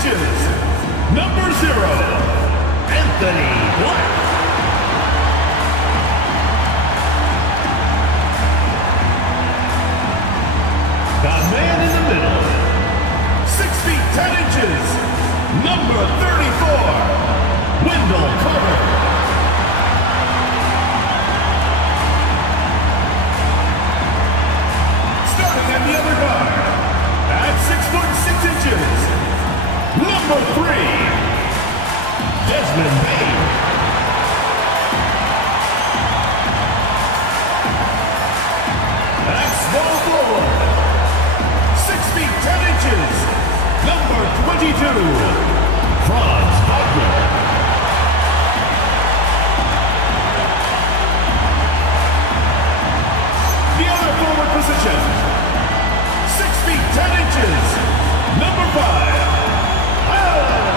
inches, number 0, Anthony Black. The man in the middle, 6 feet 10 inches, number 34, Wendell Carter. Starting at the other guard, at 6 foot 6 inches, number 3, Desmond Bain. At small forward, 6 feet 10 inches, number 22, Franz Wagner. The other forward position, 6 feet 10 inches, number 5, Alan.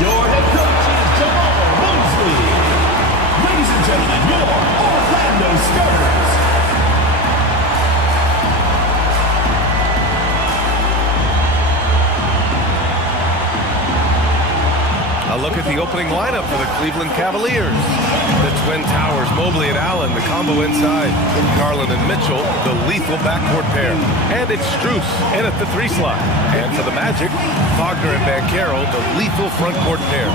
Your head coach is Jamal Mosley. Ladies and gentlemen, your Orlando starters. A look at the opening lineup for the Cleveland Cavaliers. The Twin Towers, Mobley and Allen, the combo inside. Garland and Mitchell, the lethal backcourt pair. And it's Strus in at the 3 slot. And for the Magic, Wagner and Banchero, the lethal frontcourt pair.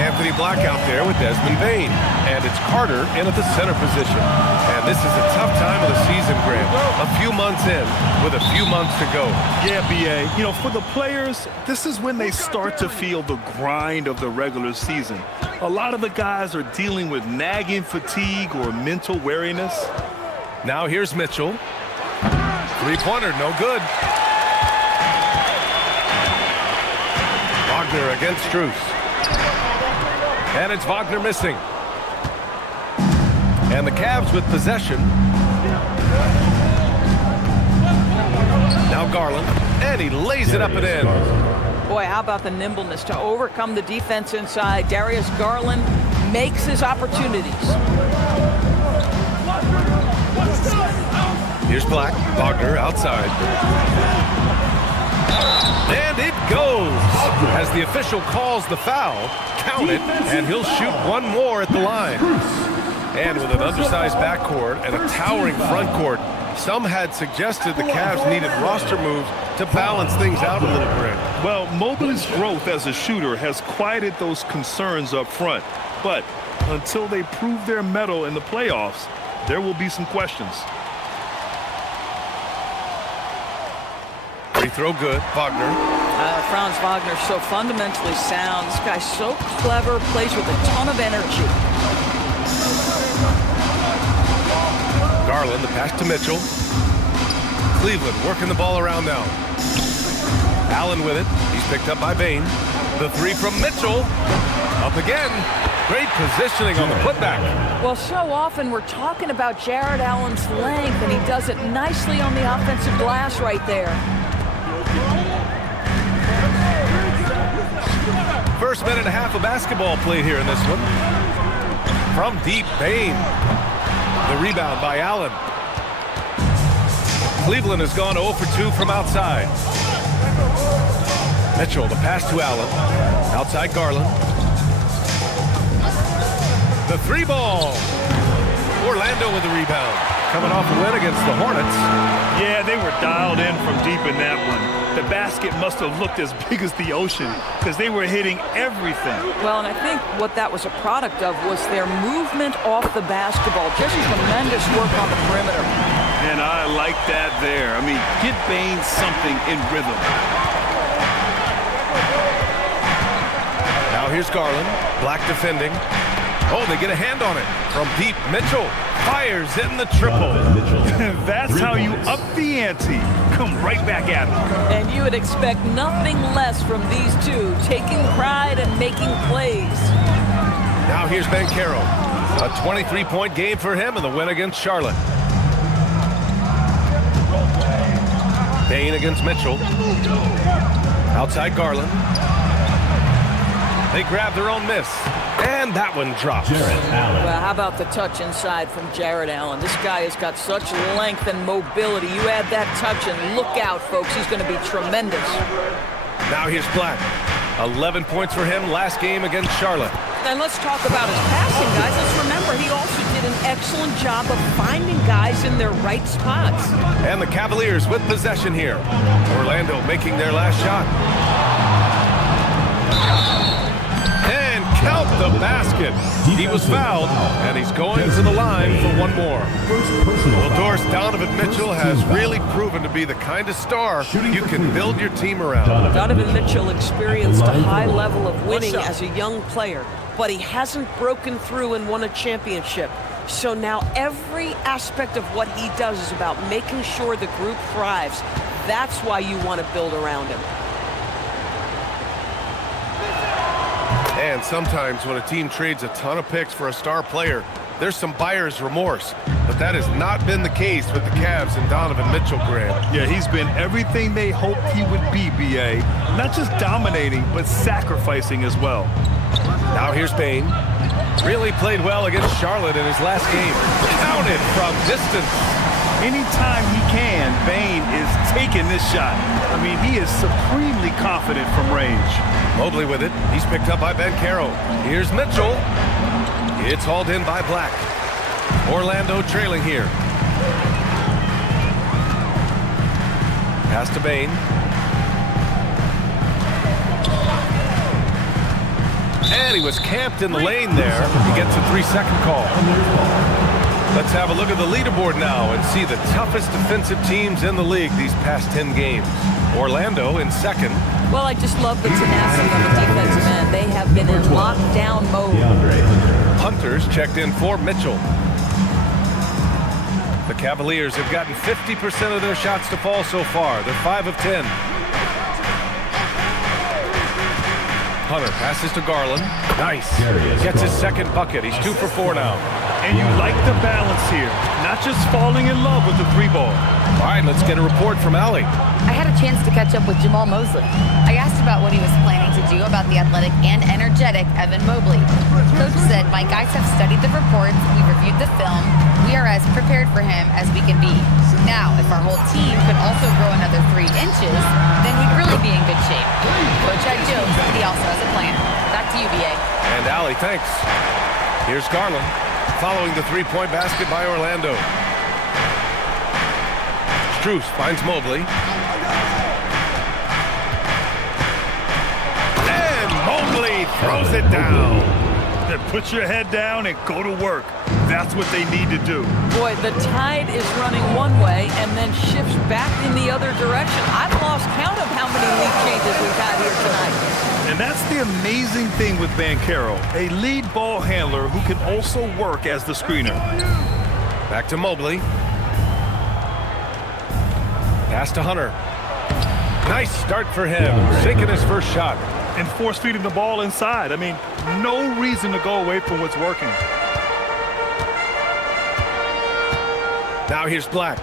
Anthony Black out there with Desmond Bain. And it's Carter in at the center position. And this is a tough time of the season, Grant. A few months in with a few months to go. Yeah, B.A. You know, for the players, this is when they start to feel the grind of the regular season. A lot of the guys are dealing with nagging fatigue or mental weariness. Now here's Mitchell. Three-pointer, no good. Wagner against Strus. And it's Wagner missing. And the Cavs with possession. Now Garland, and he lays it up and in. Boy, how about the nimbleness to overcome the defense inside. Darius Garland makes his opportunities. Here's Black, Wagner outside. And it goes. As the official calls the foul, count it, and he'll shoot one more at the line. And with an undersized backcourt and a towering frontcourt, some had suggested the Cavs needed roster moves to balance things out a little bit. Well, Mobley's growth as a shooter has quieted those concerns up front. But until they prove their mettle in the playoffs, there will be some questions. Free throw good, Wagner. Franz Wagner so fundamentally sound. This guy's so clever, plays with a ton of energy. Garland, the pass to Mitchell. Cleveland working the ball around now. Allen with it. He's picked up by Bain. The 3 from Mitchell. Up again. Great positioning on the putback. Well, so often we're talking about Jared Allen's length, and he does it nicely on the offensive glass right there. First minute and a half of basketball played here in this one. From deep, Bain. The rebound by Allen. Cleveland has gone 0 for 2 from outside. Mitchell, the pass to Allen. Outside Garland. The 3-ball. Orlando with the rebound. Coming off a win against the Hornets. Yeah, they were dialed in from deep in that one. The basket must have looked as big as the ocean because they were hitting everything. Well, and I think what that was a product of was their movement off the basketball. Just tremendous work on the perimeter. And I like that there. I mean, get Bain something in rhythm. Now here's Garland. Black defending. Oh, they get a hand on it. From deep, Mitchell fires in the triple. That's how you up the ante. Come right back at him. And you would expect nothing less from these two, taking pride and making plays. Now here's Banchero. A 23-point game for him in the win against Charlotte. Bain against Mitchell. Outside Garland. They grab their own miss. And that one drops. Well, how about the touch inside from Jared Allen? This guy has got such length and mobility. You add that touch and look out, folks. He's going to be tremendous. Now here's Black. 11 points for him last game against Charlotte. And let's talk about his passing, guys. Let's remember, he also did an excellent job of finding guys in their right spots. And the Cavaliers with possession here. Orlando making their last shot. And count the basket. He was fouled, and he's going to the line for one more. Well, Doris, Donovan Mitchell has really proven to be the kind of star you can build your team around. Donovan Mitchell experienced a high level of winning as a young player, but he hasn't broken through and won a championship. So now every aspect of what he does is about making sure the group thrives. That's why you want to build around him. And sometimes when a team trades a ton of picks for a star player, there's some buyer's remorse. But that has not been the case with the Cavs and Donovan Mitchell, Graham. Yeah, he's been everything they hoped he would be, B.A. Not just dominating, but sacrificing as well. Now here's Bane. Really played well against Charlotte in his last game. Counted from distance. Anytime he can, Bane is taking this shot. I mean, he is supremely confident from range. Mobley with it. He's picked up by Banchero. Here's Mitchell. It's hauled in by Black. Orlando trailing here. Pass to Bane. And he was camped in the lane there. He gets a 3-second call. Let's have a look at the leaderboard now and see the toughest defensive teams in the league these past 10 games. Orlando in second. Well, I just love the tenacity of the defensive end. They have been in lockdown mode. Hunters checked in for Mitchell. The Cavaliers have gotten 50% of their shots to fall so far. They're 5 of 10. Hunter passes to Garland. Nice. Gets his second bucket. He's 2 for 4 now. And you like the balance here. Not just falling in love with the three ball. All right, let's get a report from Allie. I had a chance to catch up with Jamal Mosley. I asked about what he was planning to do about the athletic and energetic Evan Mobley. Coach said, my guys have studied the reports, we've reviewed the film, we are as prepared for him as we can be. Now, if our whole team could also grow another 3 inches, then we'd really be in good shape. Coach had jokes, but he also has a plan. Back to you, B.A. And Allie, thanks. Here's Garland, following the three-point basket by Orlando. Strus finds Mobley. And Mobley throws it down. Then put your head down and go to work. That's what they need to do. Boy, the tide is running one way and then shifts back in the other direction. I've lost count of how many lead changes we've had here tonight. And that's the amazing thing with Banchero, a lead ball handler who can also work as the screener. Back to Mobley. Pass to Hunter. Nice start for him, sinking his first shot. And force feeding the ball inside. I mean, no reason to go away from what's working. Now here's Black.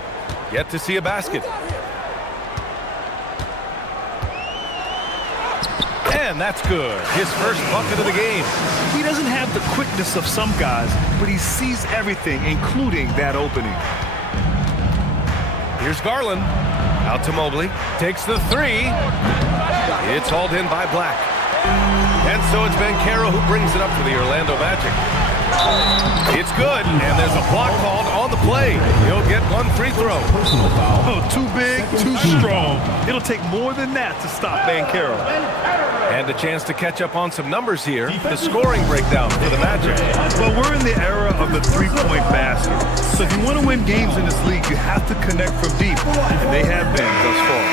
Yet to see a basket. And that's good. His first bucket of the game. He doesn't have the quickness of some guys, but he sees everything, including that opening. Here's Garland. Out to Mobley. Takes the 3. It's hauled in by Black. And so it's Banchero who brings it up for the Orlando Magic. It's good, and there's a block called on the play. He'll get 1 free throw. Oh, too big, too strong. It'll take more than that to stop Banchero. And a chance to catch up on some numbers here. The scoring breakdown for the Magic. Well, we're in the era of the three-point basket. So if you want to win games in this league, you have to connect from deep. And they have been thus far.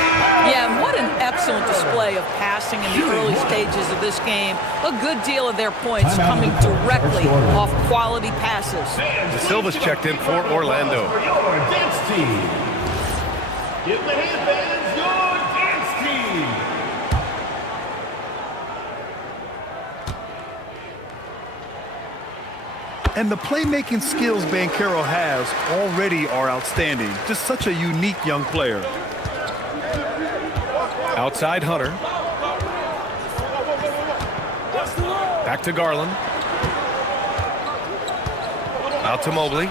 Yeah, and what an excellent display of passing in the early stages of this game. A good deal of their points coming directly off quality passes. De Silva's checked in for Orlando. Your dance team. Give the headbands your dance team. And the playmaking skills Banchero has already are outstanding. Just such a unique young player. Outside Hunter. Back to Garland. Out to Mobley.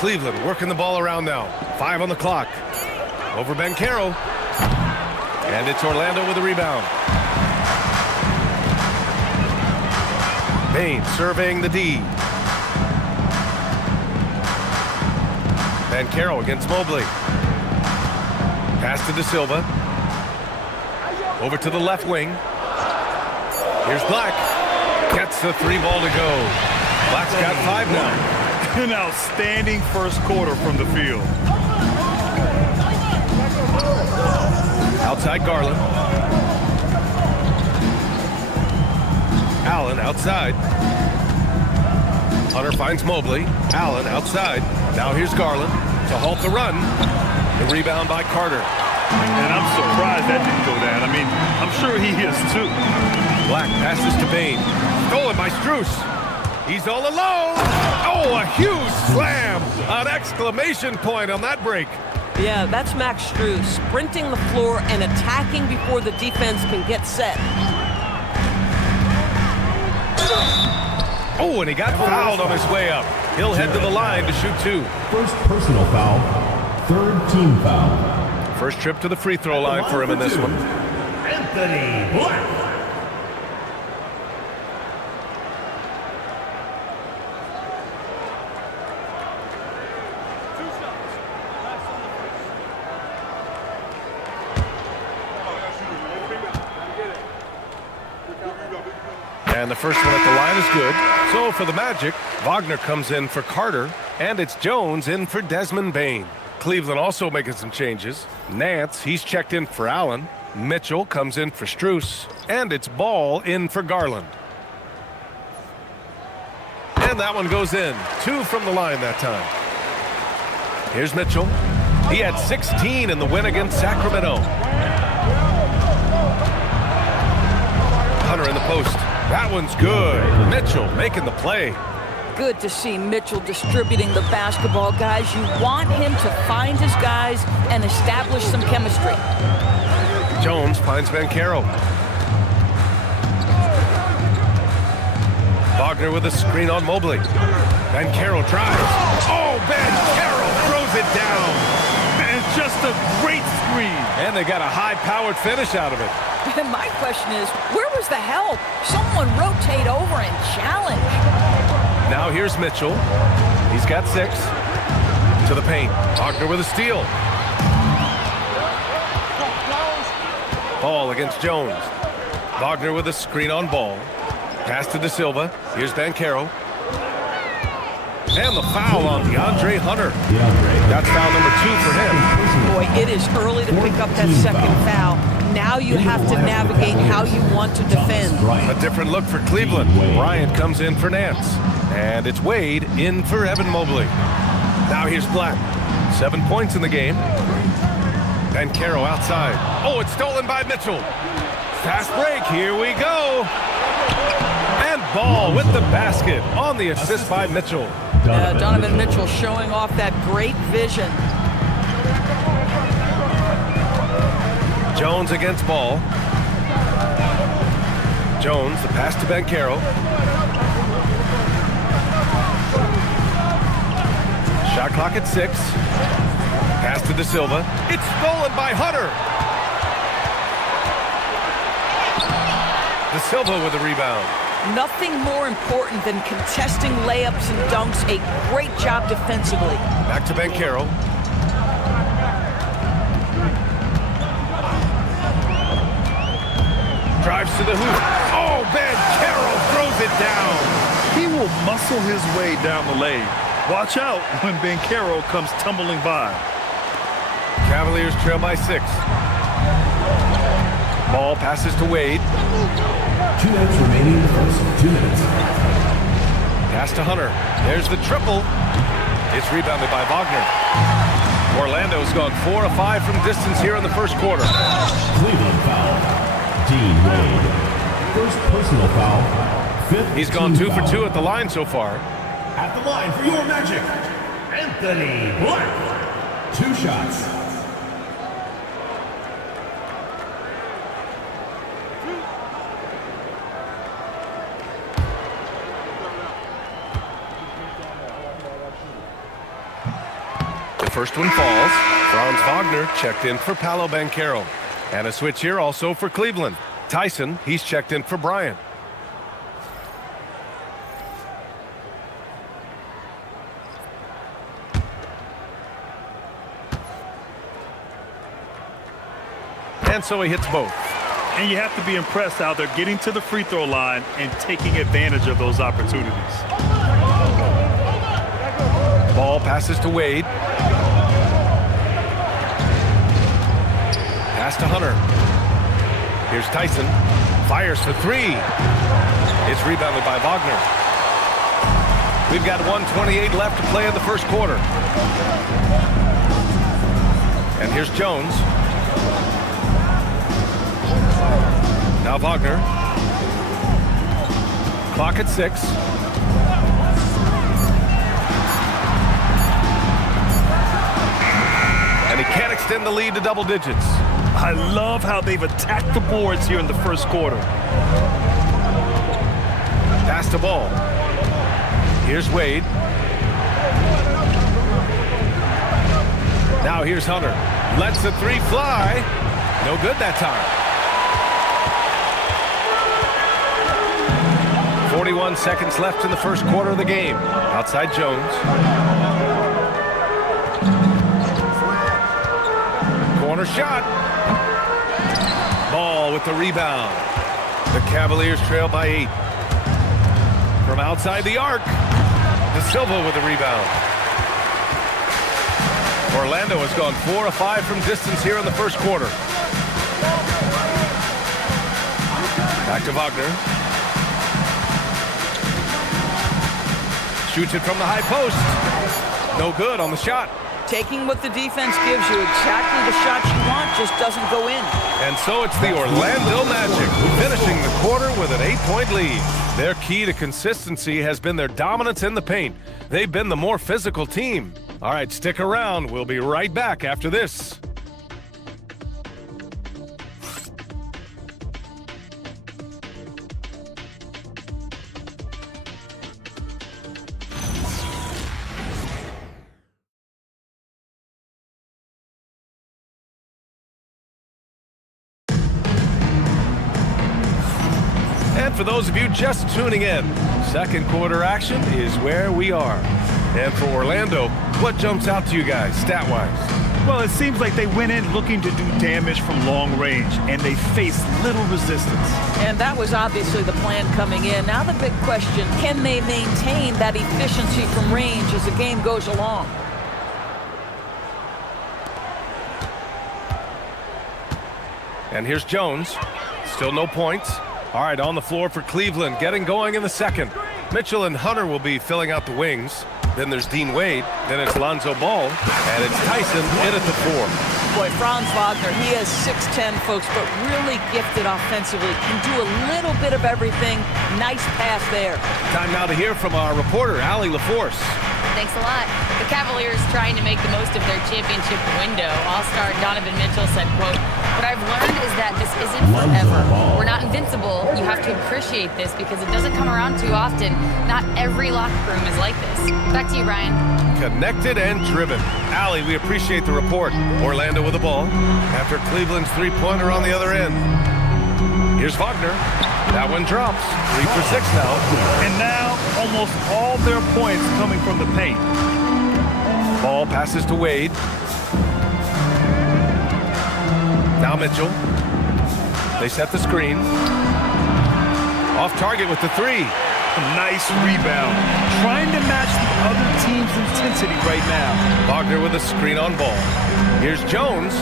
Cleveland working the ball around now. 5 on the clock. Over Banchero. And it's Orlando with a rebound. Bain surveying the D. Banchero against Mobley. Pass to De Silva. Over to the left wing. Here's Black. Gets the 3 ball to go. Black's got 5 now. An outstanding first quarter from the field. Outside Garland. Allen outside. Hunter finds Mobley. Allen outside. Now here's Garland to halt the run. The rebound by Carter. And I'm surprised that didn't go down. I mean, I'm sure he is too. Black passes to Bain. Stolen by Strus. He's all alone. Oh, a huge slam. An exclamation point on that break. Yeah, that's Max Strus, sprinting the floor and attacking before the defense can get set. Oh, and he got fouled on his way up. He'll head to the line to shoot 2. First personal foul, third team foul. First trip to the free throw line for him in this one. Anthony Black. And the first one at the line is good. So for the Magic, Wagner comes in for Carter, and it's Jones in for Desmond Bain. Cleveland also making some changes. Nance, he's checked in for Allen. Mitchell comes in for Strus, and it's Ball in for Garland. And that one goes in. 2 from the line that time. Here's Mitchell. He had 16 in the win against Sacramento. Hunter in the post. That one's good. Mitchell making the play. Good to see Mitchell distributing the basketball, guys. You want him to find his guys and establish some chemistry. Jones finds Banchero. Wagner with a screen on Mobley. Banchero drives. Oh, Banchero throws it down. And just a great screen. And they got a high-powered finish out of it. And my question is, where was the help? Someone rotate over and challenge. Now here's Mitchell. He's got 6. To the paint. Wagner with a steal. Ball against Jones. Wagner with a screen on Ball. Pass to De Silva. Here's Banchero. And the foul on DeAndre Hunter. That's foul number 2 for him. Boy, it is early to pick up that second foul. Now you have to navigate how you want to defend. A different look for Cleveland. Bryant comes in for Nance. And it's Wade in for Evan Mobley. Now here's Black. 7 points in the game. Banchero outside. Oh, it's stolen by Mitchell. Fast break. Here we go. And Ball with the basket on the assist by Mitchell. Donovan Mitchell showing off that great vision. Jones against Ball. Jones, the pass to Banchero. Shot clock at 6. Pass to De Silva. It's stolen by Hunter. De Silva with the rebound. Nothing more important than contesting layups and dunks. A great job defensively. Back to Banchero. Drives to the hoop. Oh, Banchero throws it down. He will muscle his way down the lane. Watch out when Banchero comes tumbling by. Cavaliers trail by 6. Ball passes to Wade. 2 minutes remaining in the first. 2 minutes. Pass to Hunter. There's the triple. It's rebounded by Wagner. Orlando's gone 4 of 5 from distance here in the first quarter. Cleveland foul. Dean Wade. First personal foul. 5th He's gone team 2 for foul. 2 at the line so far. At the line for your Magic, Anthony Black. 2 shots. first one falls. Franz Wagner checked in for Paolo Banchero. And a switch here also for Cleveland. Tyson, he's checked in for Bryant. And so he hits both. And you have to be impressed how they're getting to the free throw line and taking advantage of those opportunities. Ball passes to Wade. Pass to Hunter. Here's Tyson. Fires for three. It's rebounded by Wagner. We've got 1:28 left to play in the first quarter. And here's Jones. Now Wagner. Clock at 6. And he can't extend the lead to double digits. I love how they've attacked the boards here in the first quarter. Pass to Ball. Here's Wade. Now here's Hunter. Lets the three fly. No good that time. 41 seconds left in the first quarter of the game. Outside Jones. Corner shot. Ball with the rebound. The Cavaliers trail by 8. From outside the arc. De Silva with the rebound. Orlando has gone 4 of 5 from distance here in the first quarter. Back to Wagner. Shoots it from the high post. No good on the shot. Taking what the defense gives you, exactly the shot you want, just doesn't go in. And so it's the Orlando Magic finishing the quarter with an 8-point lead. Their key to consistency has been their dominance in the paint. They've been the more physical team. All right, stick around. We'll be right back after this. And for those of you just tuning in, second quarter action is where we are. And for Orlando, what jumps out to you guys, stat-wise? Well, it seems like they went in looking to do damage from long range, and they faced little resistance. And that was obviously the plan coming in. Now the big question, can they maintain that efficiency from range as the game goes along? And here's Jones. Still no points. All right, on the floor for Cleveland, getting going in the second. Mitchell and Hunter will be filling out the wings. Then there's Dean Wade. Then it's Lonzo Ball. And it's Tyson in at the 4. Boy, Franz Wagner, he is 6'10", folks, but really gifted offensively. Can do a little bit of everything. Nice pass there. Time now to hear from our reporter, Allie LaForce. Thanks a lot. The Cavaliers trying to make the most of their championship window. All-star Donovan Mitchell said, quote, "What I've learned is that this isn't forever. We're not invincible. You have to appreciate this because it doesn't come around too often. Not every locker room is like this." Back to you, Ryan. Connected and driven. Allie, we appreciate the report. Orlando with the ball. After Cleveland's three-pointer on the other end. Here's Wagner. That one drops. 3 for 6 now. And now, almost all their points coming from the paint. Ball passes to Wade. Now Mitchell. They set the screen. Off target with the 3. A nice rebound. Trying to match the other team's intensity right now. Wagner with a screen on Ball. Here's Jones.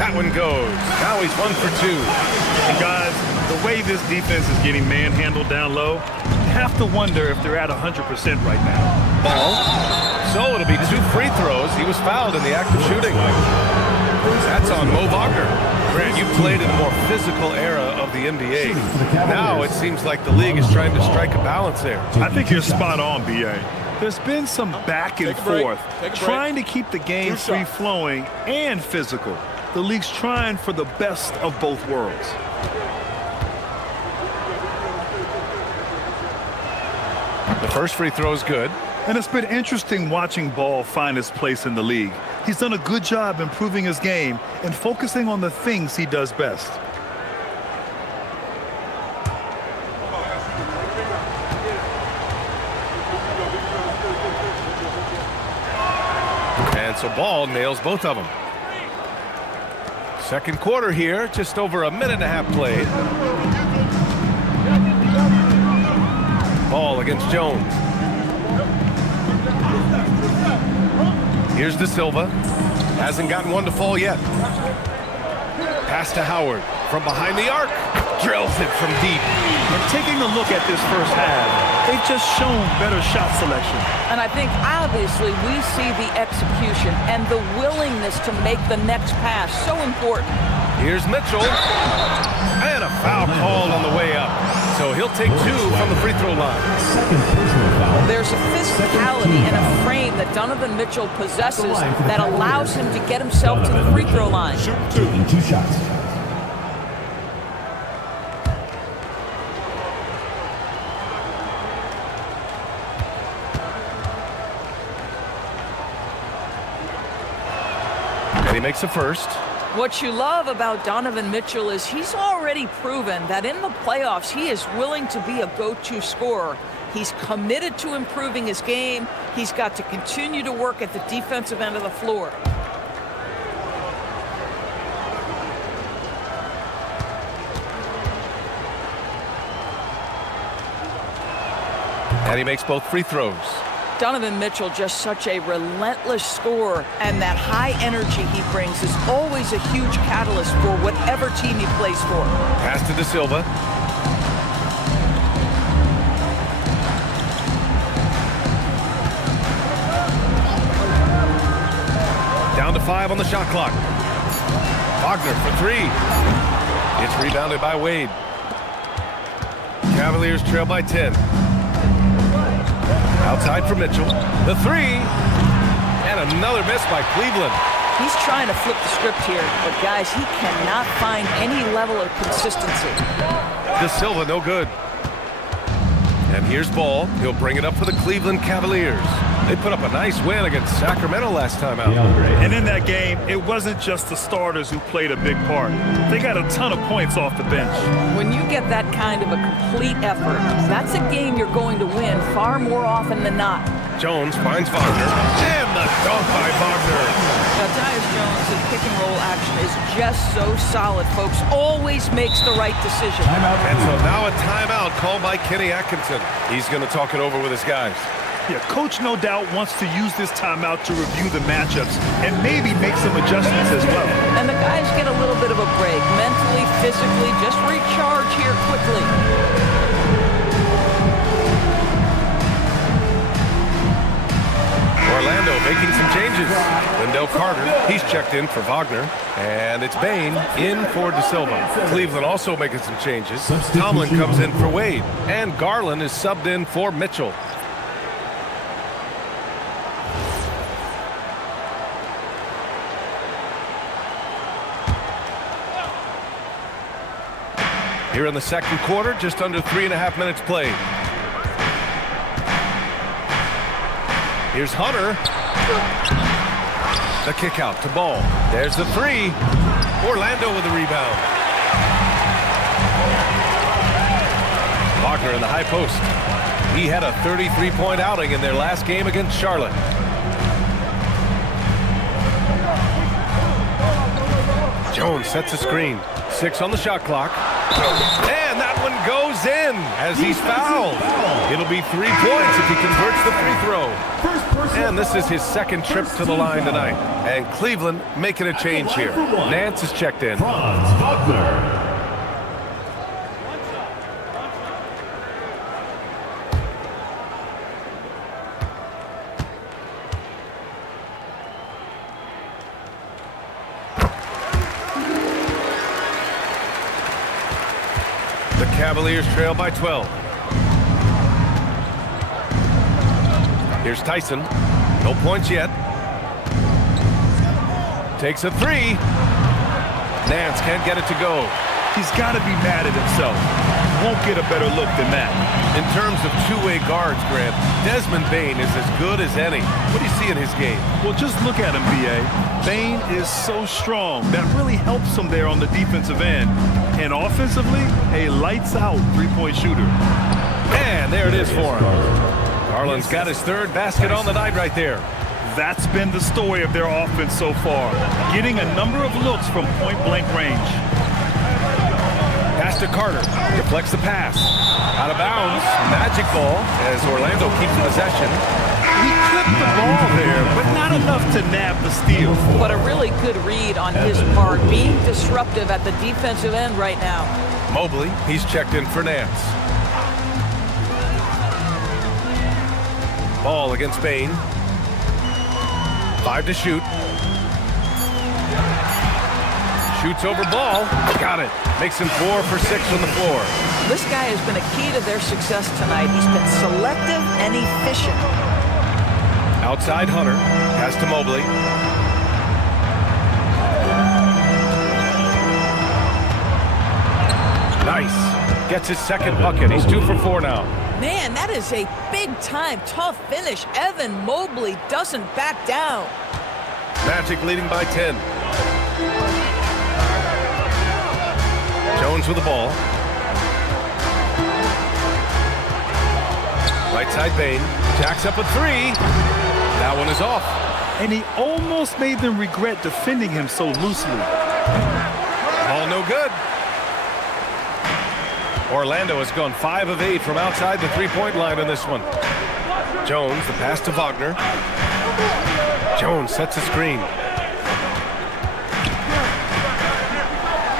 That one goes. Now he's 1 for 2. And guys, the way this defense is getting manhandled down low, you have to wonder if they're at 100% right now. Ball. So it'll be 2 free throws. He was fouled in the act of shooting. That's on Mo Wagner. Grant, you played in a more physical era of the NBA. Now it seems like the league is trying to strike a balance there. I think you're spot on, B.A. There's been some back and forth, trying to keep the game free-flowing and physical. The league's trying for the best of both worlds. The first free throw is good. And it's been interesting watching Ball find his place in the league. He's done a good job improving his game and focusing on the things he does best. And so Ball nails both of them. Second quarter here, just over a minute and a half played. Ball against Jones. Here's De Silva. Hasn't gotten one to fall yet. Pass to Howard from behind the arc. Drills it from deep. And taking a look at this first half, they've just shown better shot selection. And I think obviously we see the execution and the willingness to make the next pass so important. Here's Mitchell. And a foul called on the way up. So he'll take 2 from the free throw line. There's a physicality and a frame that Donovan Mitchell possesses that allows him to get himself to the free throw line. Taking 2 shots. And he makes a first. What you love about Donovan Mitchell is he's already proven that in the playoffs he is willing to be a go-to scorer. He's committed to improving his game. He's got to continue to work at the defensive end of the floor. And he makes both free throws. Donovan Mitchell, just such a relentless scorer, and that high energy he brings is always a huge catalyst for whatever team he plays for. Pass to De Silva. Down to 5 on the shot clock. Wagner for 3. It's rebounded by Wade. Cavaliers trail by 10. Outside for Mitchell. The 3. And another miss by Cleveland. He's trying to flip the script here, but guys, he cannot find any level of consistency. De Silva, no good. And here's Ball. He'll bring it up for the Cleveland Cavaliers. They put up a nice win against Sacramento last time out. And in that game, it wasn't just the starters who played a big part. They got a ton of points off the bench. When you get that kind of a complete effort, that's a game you're going to win far more often than not. Jones finds Wagner. And the dunk by Wagner. Now, Tyus Jones in pick and roll action is just so solid, folks. Always makes the right decision. And so now a timeout called by Kenny Atkinson. He's going to talk it over with his guys. Yeah, Coach no doubt wants to use this timeout to review the matchups and maybe make some adjustments as well. And the guys get a little bit of a break, mentally, physically, just recharge here quickly. Orlando making some changes. Wendell Carter, he's checked in for Wagner. And it's Bain in for De Silva. Cleveland also making some changes. Tomlin comes in for Wade. And Garland is subbed in for Mitchell. Here in the second quarter, just under 3.5 minutes played. Here's Hunter. The kick out to Ball. There's the 3. Orlando with the rebound. Wagner in the high post. He had a 33-point outing in their last game against Charlotte. Jones sets a screen. 6 on the shot clock. And that one goes in as he's fouled. It'll be 3 points if he converts the free throw. And this is his second trip to the line tonight. And Cleveland making a change here. Nance is checked in. Wagner. The Cavaliers trail by 12. Here's Tyson. No points yet. Takes a 3. Nance can't get it to go. He's got to be mad at himself. won't get a better look than that. In terms of two-way guards, Grant, Desmond Bane is as good as any. What do you see in his game? Well, just look at him, B.A. Bane is so strong. That really helps him there on the defensive end. And offensively, a lights-out three-point shooter. And there it is for him. Garland's got his third basket on the night right there. That's been the story of their offense so far, getting a number of looks from point-blank range. Pass to Carter, deflects the pass. Out of bounds, magic ball as Orlando keeps possession. He clipped the ball there, but not enough to nab the steal. But a really good read on his part, being disruptive at the defensive end right now. Mobley, he's checked in for Nance. Ball against Bane. 5 to shoot. Shoots over ball. Got it. Makes him 4 for 6 on the floor. This guy has been a key to their success tonight. He's been selective and efficient. Outside Hunter. Pass to Mobley. Nice. Gets his second bucket. He's 2 for 4 now. Man, that is a big-time, tough finish. Evan Mobley doesn't back down. Magic leading by 10. Jones with the ball. Right side Bane. Jacks up a 3. That one is off. And he almost made them regret defending him so loosely. Ball no good. Orlando has gone 5 of 8 from outside the three-point line in this one. Jones, the pass to Wagner. Jones sets a screen.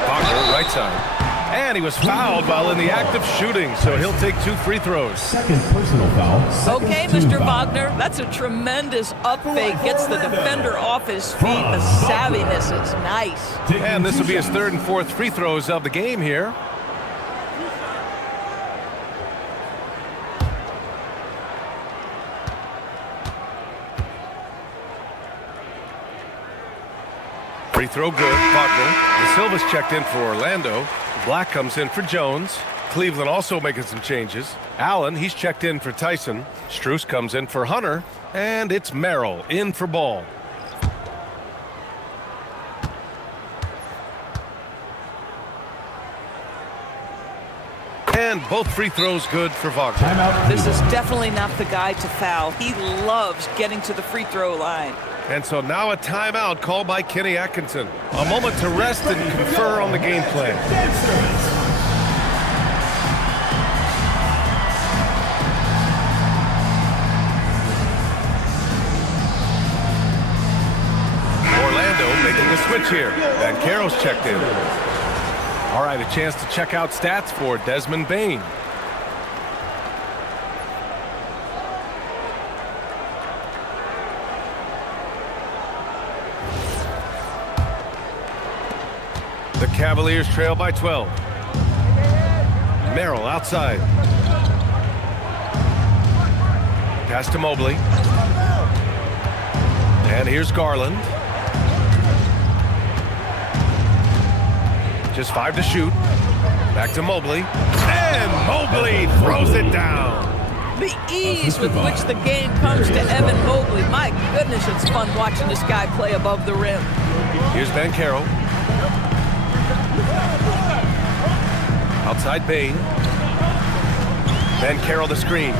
Wagner, right side. And he was fouled while in the act of shooting, so he'll take 2 free throws. Second personal foul. Okay, Mr. Wagner, that's a tremendous up fake. Gets the defender off his feet. The savviness is nice. And this will be his 3rd and 4th free throws of the game here. Free throw good, Wagner. De Silva's checked in for Orlando. Black comes in for Jones. Cleveland also making some changes. Allen, he's checked in for Tyson. Strus comes in for Hunter. And it's Merrill in for Ball. And both free throws good for Wagner. This is definitely not the guy to foul. He loves getting to the free throw line. And so now a timeout called by Kenny Atkinson. A moment to rest and confer on the game plan. Orlando making a switch here. Banchero's checked in. All right, a chance to check out stats for Desmond Bane. The Cavaliers trail by 12. Merrill outside. Pass to Mobley. And here's Garland. Just 5 to shoot. Back to Mobley. And Mobley throws it down. The ease with which the game comes to Evan Mobley. My goodness, it's fun watching this guy play above the rim. Here's Banchero. Outside Bane. Banchero the screen.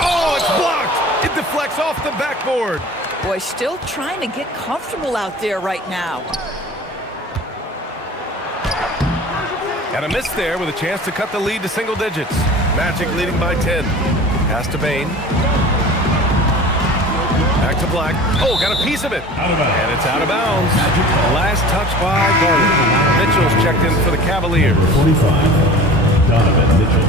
Oh, it's blocked! It deflects off the backboard. Boy, still trying to get comfortable out there right now. And a miss there with a chance to cut the lead to single digits. Magic leading by 10. Pass to Bane. Back to Black. Oh, got a piece of it. And it's out of bounds. Last touch by Garland. Mitchell's checked in for the Cavaliers. 45, Donovan Mitchell.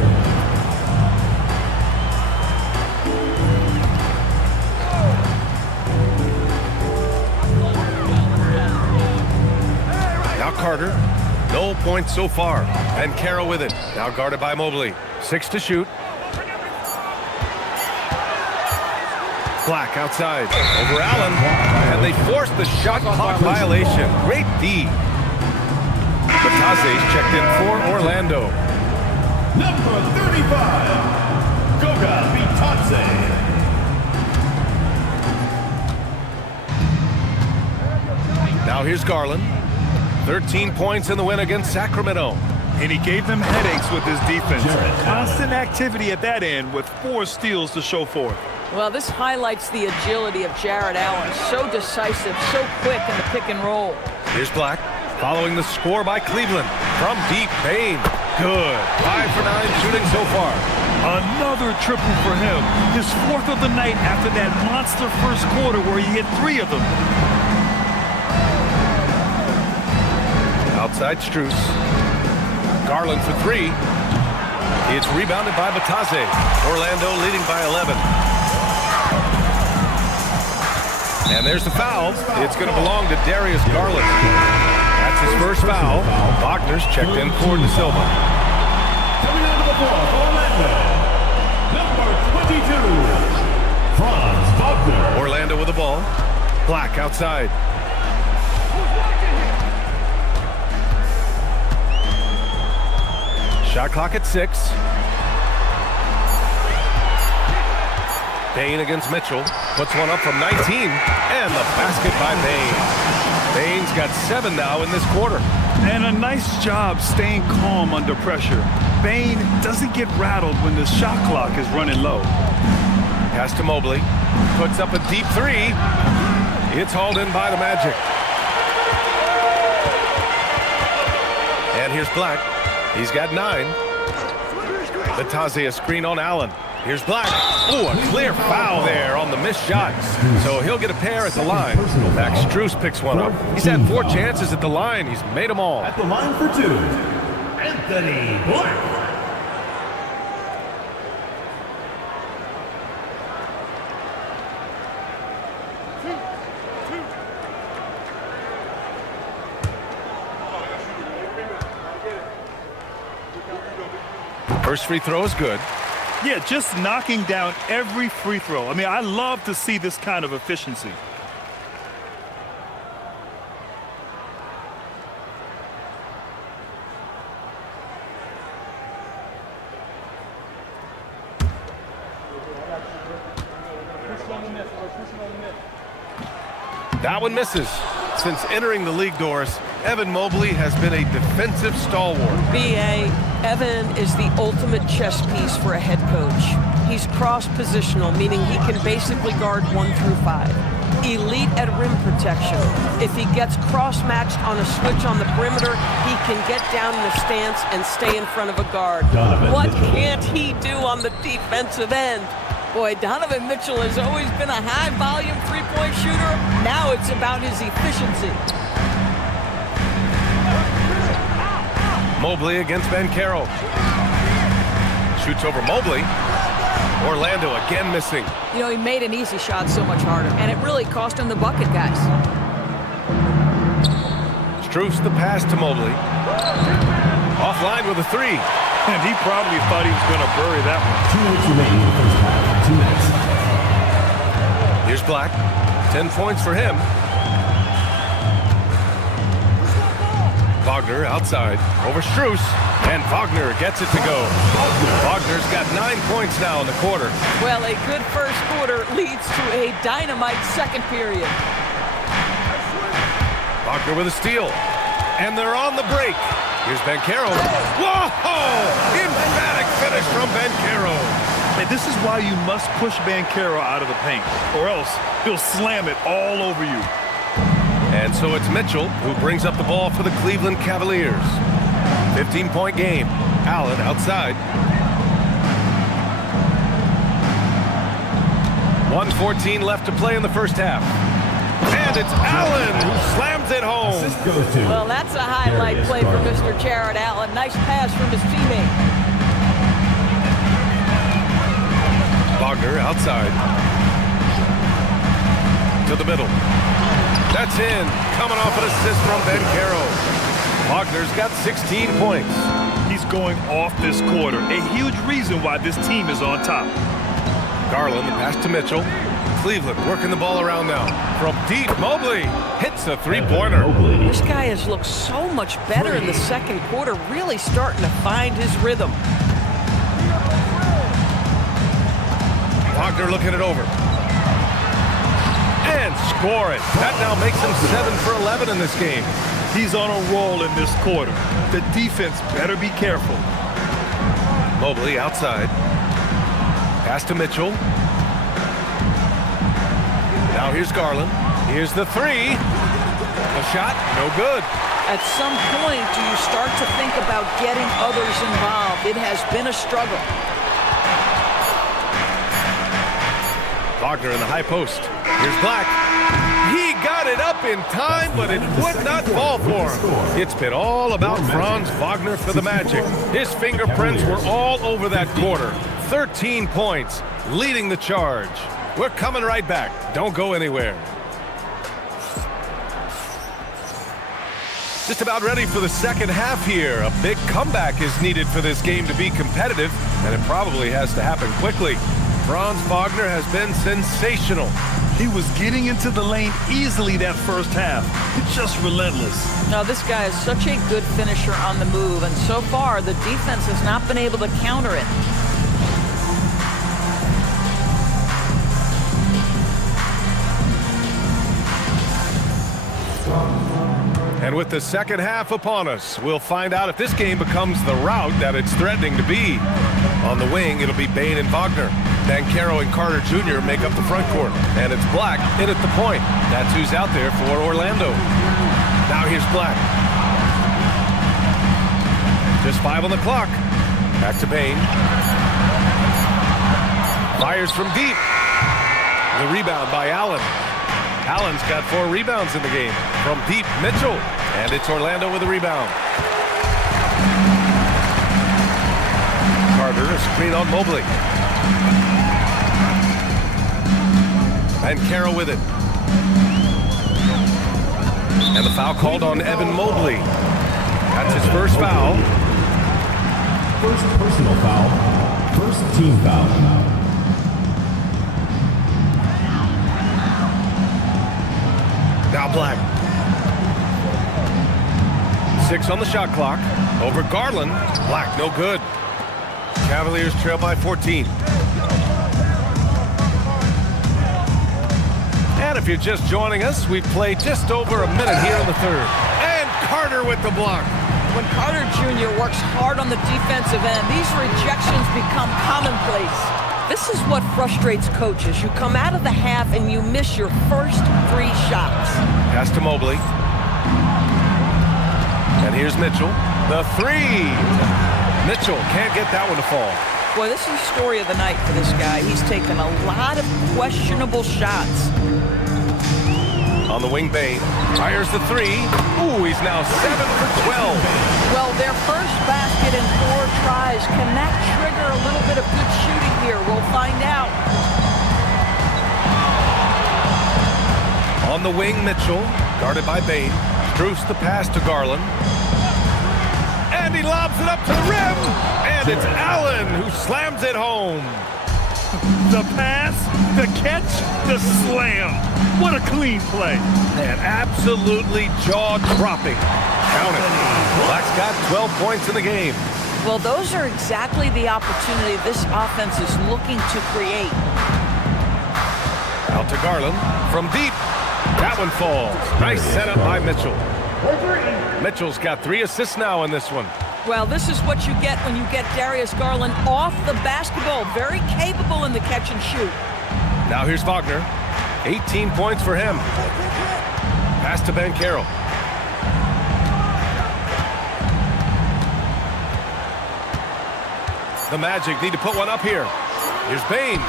Now Carter. No points so far. And Carroll with it. Now guarded by Mobley. 6 to shoot. Black outside. Over Allen. And they forced the shot clock violation. Great D. Batase's checked in for Orlando. Number 35, Goga Bitadze. Now here's Garland. 13 points in the win against Sacramento. And he gave them headaches with his defense. Constant activity at that end with 4 steals to show for it. Well, this highlights the agility of Jared Allen. So decisive, so quick in the pick and roll. Here's Black, following the score by Cleveland. From deep, Bane. Good. 5 for 9 shooting so far. Another triple for him. His 4th of the night after that monster first quarter where he hit 3 of them. Outside Strus. Garland for 3. It's rebounded by Bitadze. Orlando leading by 11. And there's the foul. It's going to belong to Darius Garland. That's his first foul. Wagner's checked in for De Silva. Coming out of the floor for Orlando, number 22, Franz Wagner. Orlando with the ball. Black outside. Shot clock at 6. Bane against Mitchell. Puts one up from 19. And the basket by Bane. Bane's got 7 now in this quarter. And a nice job staying calm under pressure. Bane doesn't get rattled when the shot clock is running low. Pass to Mobley. Puts up a deep 3. It's hauled in by the Magic. And here's Black. He's got 9. Bitadze a screen on Allen. Here's Black. Ooh, a clear foul there on the missed shot. So he'll get a pair at the line. Max Strus picks one up. He's had 4 chances at the line. He's made them all. At the line for 2, Anthony Black. First free throw is good. Yeah, just knocking down every free throw. I mean, I love to see this kind of efficiency. That one misses. Since entering the league doors, Evan Mobley has been a defensive stalwart. B.A., Evan is the ultimate chess piece for a head coach. He's cross-positional, meaning he can basically guard 1 through 5. Elite at rim protection. If he gets cross-matched on a switch on the perimeter, he can get down in a stance and stay in front of a guard. What can't he do on the defensive end? Boy, Donovan Mitchell has always been a high-volume three-point shooter. Now it's about his efficiency. Mobley against Banchero. Shoots over Mobley. Orlando again missing. You know, he made an easy shot so much harder, and it really cost him the bucket, guys. Strus the pass to Mobley. Offline with a 3. And he probably thought he was going to bury that one. 2 minutes remaining in the first half. 2 minutes. Here's Black. 10 points for him. Wagner outside. Over Strus. And Wagner gets it to go. Wagner's got 9 points now in the quarter. Well, a good first quarter leads to a dynamite second period. Wagner with a steal. And they're on the break. Here's Banchero. Whoa! Emphatic finish from Banchero. And this is why you must push Banchero out of the paint, or else he'll slam it all over you. And so it's Mitchell who brings up the ball for the Cleveland Cavaliers. 15-point game. Allen outside. 1:14 left to play in the first half. And it's Allen who slams it home. Well, that's a highlight play for Mr. Jared Allen. Nice pass from his teammate. Wagner outside. To the middle. That's in. Coming off an assist from Banchero. Wagner's got 16 points. He's going off this quarter. A huge reason why this team is on top. Garland, the pass to Mitchell. Cleveland working the ball around now. From deep, Mobley hits a three-pointer. This guy has looked so much better in the second quarter, really starting to find his rhythm. Wagner looking it over. And score it. That now makes him 7 for 11 in this game. He's on a roll in this quarter. The defense better be careful. Mobley outside. Pass to Mitchell. Now here's Garland. Here's the three. The shot, no good. At some point, do you start to think about getting others involved? It has been a struggle. Wagner in the high post. Here's Black. He got it up in time, but it would not fall for him. It's been all about Franz Wagner for the Magic. His fingerprints were all over that quarter. 13 points, leading the charge. We're coming right back. Don't go anywhere. Just about ready for the second half here. A big comeback is needed for this game to be competitive, and it probably has to happen quickly. Franz Wagner has been sensational. He was getting into the lane easily that first half. It's just relentless. Now, this guy is such a good finisher on the move, and so far, the defense has not been able to counter it. And with the second half upon us, we'll find out if this game becomes the rout that it's threatening to be. On the wing, it'll be Bane and Wagner. Banchero and Carter Jr. make up the front court. And it's Black in at the point. That's who's out there for Orlando. Now here's Black. Just 5 on the clock. Back to Bane. Fires from deep. The rebound by Allen. Allen's got 4 rebounds in the game. From deep, Mitchell. And it's Orlando with a rebound. Carter, a screen on Mobley. And Carroll with it. And the foul called on Evan Mobley. That's his first foul. First personal foul. First team foul. Now Black. 6 on the shot clock. Over Garland. Black, no good. Cavaliers trail by 14. And if you're just joining us, we've played just over a minute here in the third. And Carter with the block. When Carter Jr. works hard on the defensive end, these rejections become commonplace. This is what frustrates coaches. You come out of the half and you miss your first 3 shots. Pass to Mobley. And here's Mitchell. The three. Mitchell can't get that one to fall. Boy, this is the story of the night for this guy. He's taken a lot of questionable shots. On the wing, Bane fires the three. Ooh, he's now 7 for 12. Well, their first basket in 4 tries. Can that trigger a little bit of good shooting here? We'll find out. On the wing, Mitchell, guarded by Bane. Struce the pass to Garland. And he lobs it up to the rim. And it's Allen who slams it home. The pass, the catch, the slam. What a clean play. And absolutely jaw-dropping. Count it. Black's got 12 points in the game. Well, those are exactly the opportunity this offense is looking to create. Out to Garland from deep. That one falls. Nice setup by Mitchell. Mitchell's got 3 assists now in this one. Well, this is what you get when you get Darius Garland off the basketball. Very capable in the catch and shoot. Now here's Wagner. 18 points for him. Pass to Banchero. The Magic need to put one up here. Here's Bane.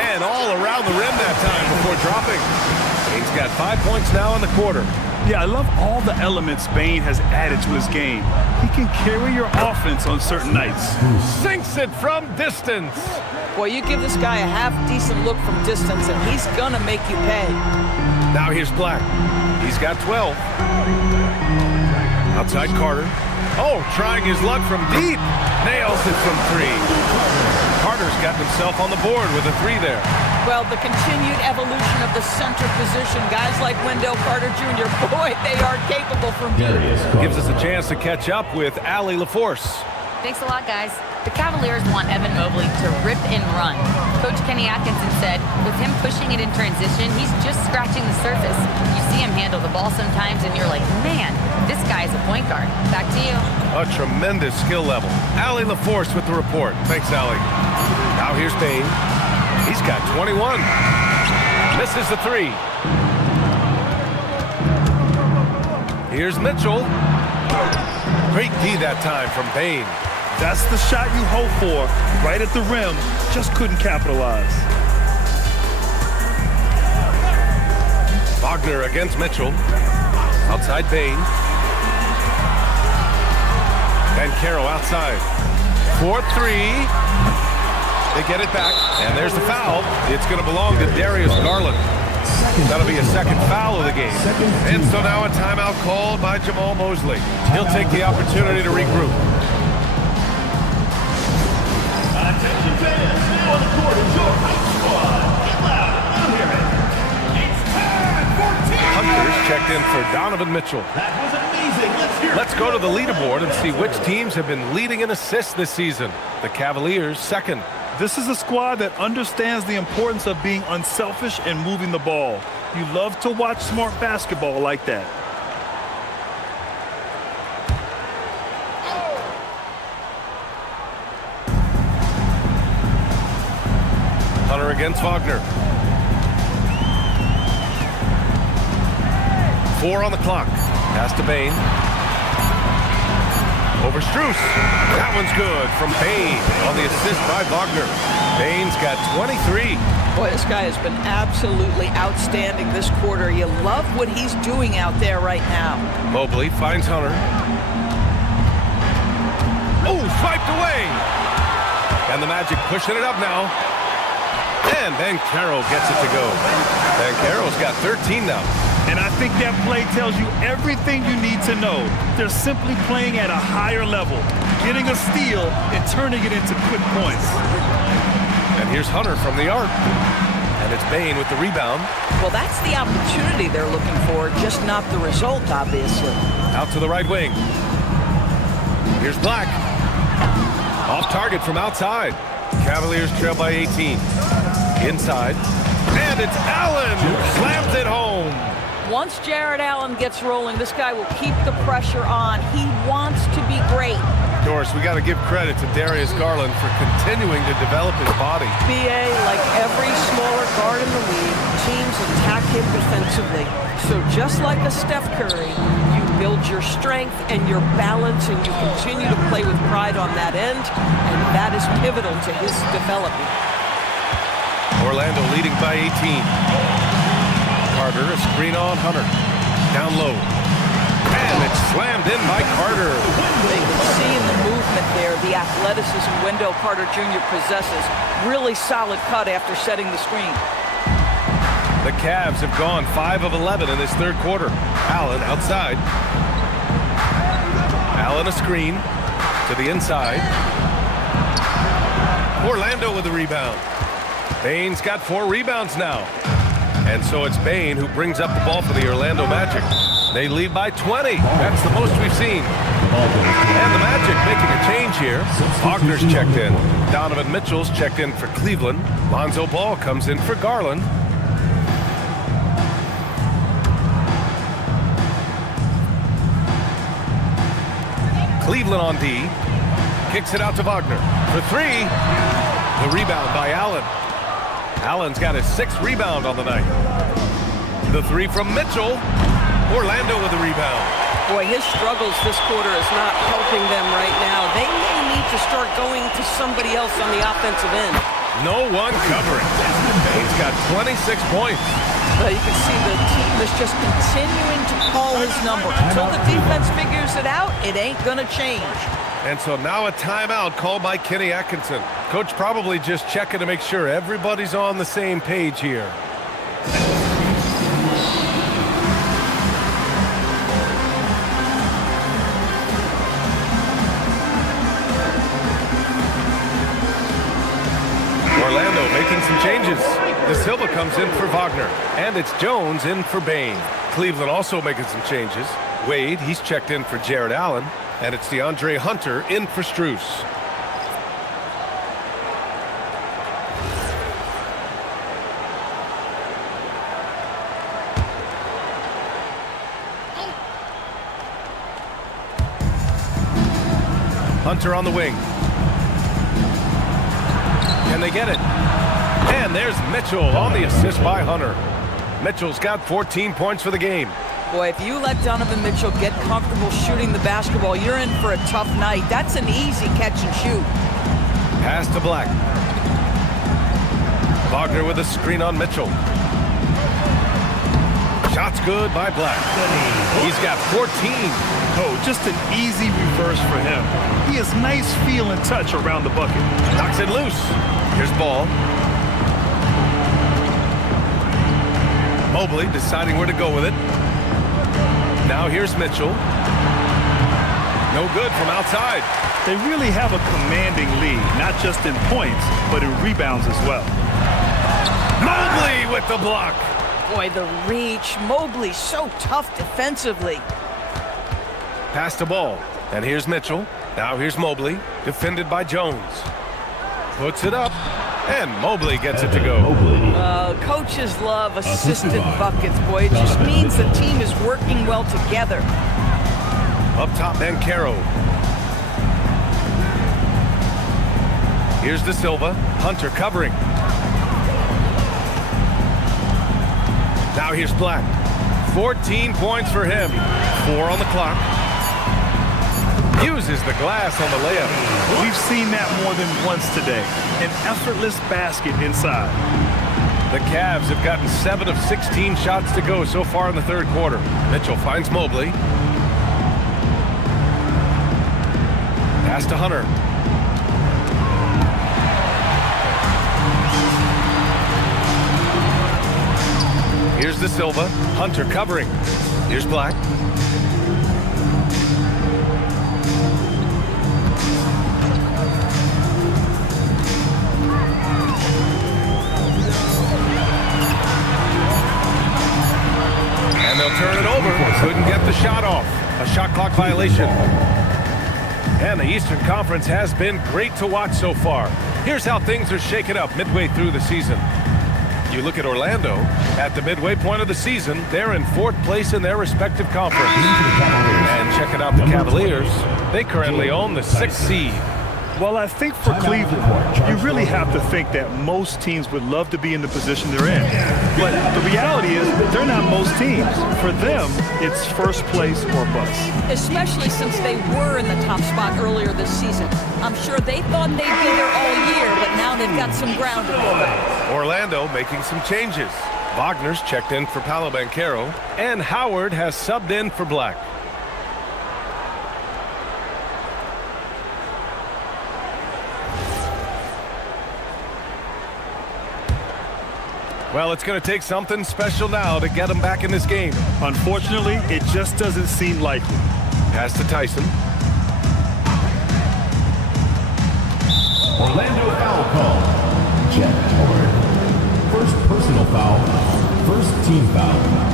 And all around the rim that time before dropping. Bane's got 5 points now in the quarter. Yeah, I love all the elements Bane has added to his game. He can carry your offense on certain nights. Sinks it from distance. Boy, you give this guy a half-decent look from distance, and he's going to make you pay. Now here's Black. He's got 12. Outside Carter. Oh, trying his luck from deep. Nails it from 3. Carter's got himself on the board with a 3 there. Well, the continued evolution of the center position, guys like Wendell Carter Jr., boy, they are capable from deep. Gives us a chance to catch up with Allie LaForce. Thanks a lot, guys. The Cavaliers want Evan Mobley to rip and run. Coach Kenny Atkinson said, with him pushing it in transition, he's just scratching the surface. You see him handle the ball sometimes, and you're like, man, this guy is a point guard. Back to you. A tremendous skill level. Allie LaForce with the report. Thanks, Allie. Now here's Bane. He's got 21. Misses the three. Here's Mitchell. Great D that time from Bane. That's the shot you hope for, right at the rim. Just couldn't capitalize. Wagner against Mitchell. Outside Bane. Caro outside. 4-3. They get it back, and there's the foul. It's going to belong to Darius Garland. That'll be a second foul of the game. And so now a timeout called by Jamal Mosley. He'll take the opportunity to regroup. Attention fans, now on the court is your high squad. Get loud, I'll hear it. It's time for team. Hunter's checked in for Donovan Mitchell. That was amazing. Let's go to the leaderboard and see which teams have been leading in assists this season. The Cavaliers, second. This is a squad that understands the importance of being unselfish and moving the ball. You love to watch smart basketball like that. Hunter against Wagner. 4 on the clock. Pass to Bane. Over Strus. That one's good from Bane on the assist by Wagner. Bane's got 23. Boy, this guy has been absolutely outstanding this quarter. You love what he's doing out there right now. Mobley finds Hunter. Oh, swiped away. And the Magic pushing it up now. And Caro gets it to go. Caro's got 13 now. And I think that play tells you everything you need to know. They're simply playing at a higher level, getting a steal and turning it into quick points. And here's Hunter from the arc. And it's Bane with the rebound. Well, that's the opportunity they're looking for, just not the result, obviously. Out to the right wing. Here's Black. Off target from outside. Cavaliers trail by 18. Inside. And it's Allen who slams it home. Once Jared Allen gets rolling, this guy will keep the pressure on. He wants to be great. Doris, we got to give credit to Darius Garland for continuing to develop his body. BA, like every smaller guard in the league, teams attack him defensively. So just like a Steph Curry, you build your strength and your balance, and you continue to play with pride on that end, and that is pivotal to his development. Orlando leading by 18. Carter, a screen on Hunter. Down low. And it's slammed in by Carter. They can see in the movement there the athleticism Wendell Carter Jr. possesses. Really solid cut after setting the screen. The Cavs have gone 5 of 11 in this third quarter. Allen outside. Allen a screen to the inside. Orlando with the rebound. Bane's got 4 rebounds now. And so it's Bane who brings up the ball for the Orlando Magic. They lead by 20. That's the most we've seen. And the Magic making a change here. Wagner's checked in. Donovan Mitchell's checked in for Cleveland. Lonzo Ball comes in for Garland. Cleveland on D. Kicks it out to Wagner for 3. The rebound by Allen. Allen's got his 6th rebound on the night. The 3 from Mitchell. Orlando with the rebound. Boy, his struggles this quarter is not helping them right now. They may need to start going to somebody else on the offensive end. No one covering. He's got 26 points. But you can see the team is just continuing to call his number. Until the defense figures it out, it ain't going to change. And so now a timeout called by Kenny Atkinson. Coach probably just checking to make sure everybody's on the same page here. Orlando makes making some changes. De Silva comes in for Wagner, and it's Jones in for Bain. Cleveland also making some changes. Wade, he's checked in for Jared Allen, and it's DeAndre Hunter in for Strus. Hunter on the wing. Can they get it? And there's Mitchell on the assist by Hunter. Mitchell's got 14 points for the game. Boy, if you let Donovan Mitchell get comfortable shooting the basketball, you're in for a tough night. That's an easy catch and shoot. Pass to Black. Wagner with a screen on Mitchell. Shot's good by Black. He's got 14. Oh, just an easy reverse for him. He has nice feel and touch around the bucket. Knocks it loose. Here's Ball. Mobley deciding where to go with it. Now here's Mitchell. No good from outside. They really have a commanding lead, not just in points, but in rebounds as well. Mobley with the block. Boy, the reach. Mobley so tough defensively. Pass to Ball. And here's Mitchell. Now here's Mobley. Defended by Jones. Puts it up. And Mobley gets it to go. Coaches love assisted buckets, boy. It just means the team is working well together. Up top, Banchero. Here's De Silva. Hunter covering. Now here's Black. 14 points for him. 4 on the clock. Uses the glass on the layup. We've seen that more than once today. An effortless basket inside. The Cavs have gotten 7 of 16 shots to go so far in the third quarter. Mitchell finds Mobley. Pass to Hunter. Here's De Silva. Hunter covering. Here's Black. And they'll turn it over. Couldn't get the shot off. A shot clock violation. And the Eastern Conference has been great to watch so far. Here's how things are shaken up midway through the season. You look at Orlando. At the midway point of the season, they're in 4th place in their respective conference. And checking out the Cavaliers, they currently own the 6th seed. Well, I think for Cleveland, you really have to think that most teams would love to be in the position they're in. But the reality is they're not most teams. For them, it's first place or bust. Especially since they were in the top spot earlier this season. I'm sure they thought they'd be there all year, but now they've got some ground to cover. Orlando making some changes. Wagner's checked in for Paolo Banchero, and Howard has subbed in for Black. Well, it's going to take something special now to get them back in this game. Unfortunately, it just doesn't seem likely. Pass to Tyson. Orlando foul call. Jeff Howard. First personal foul. First team foul.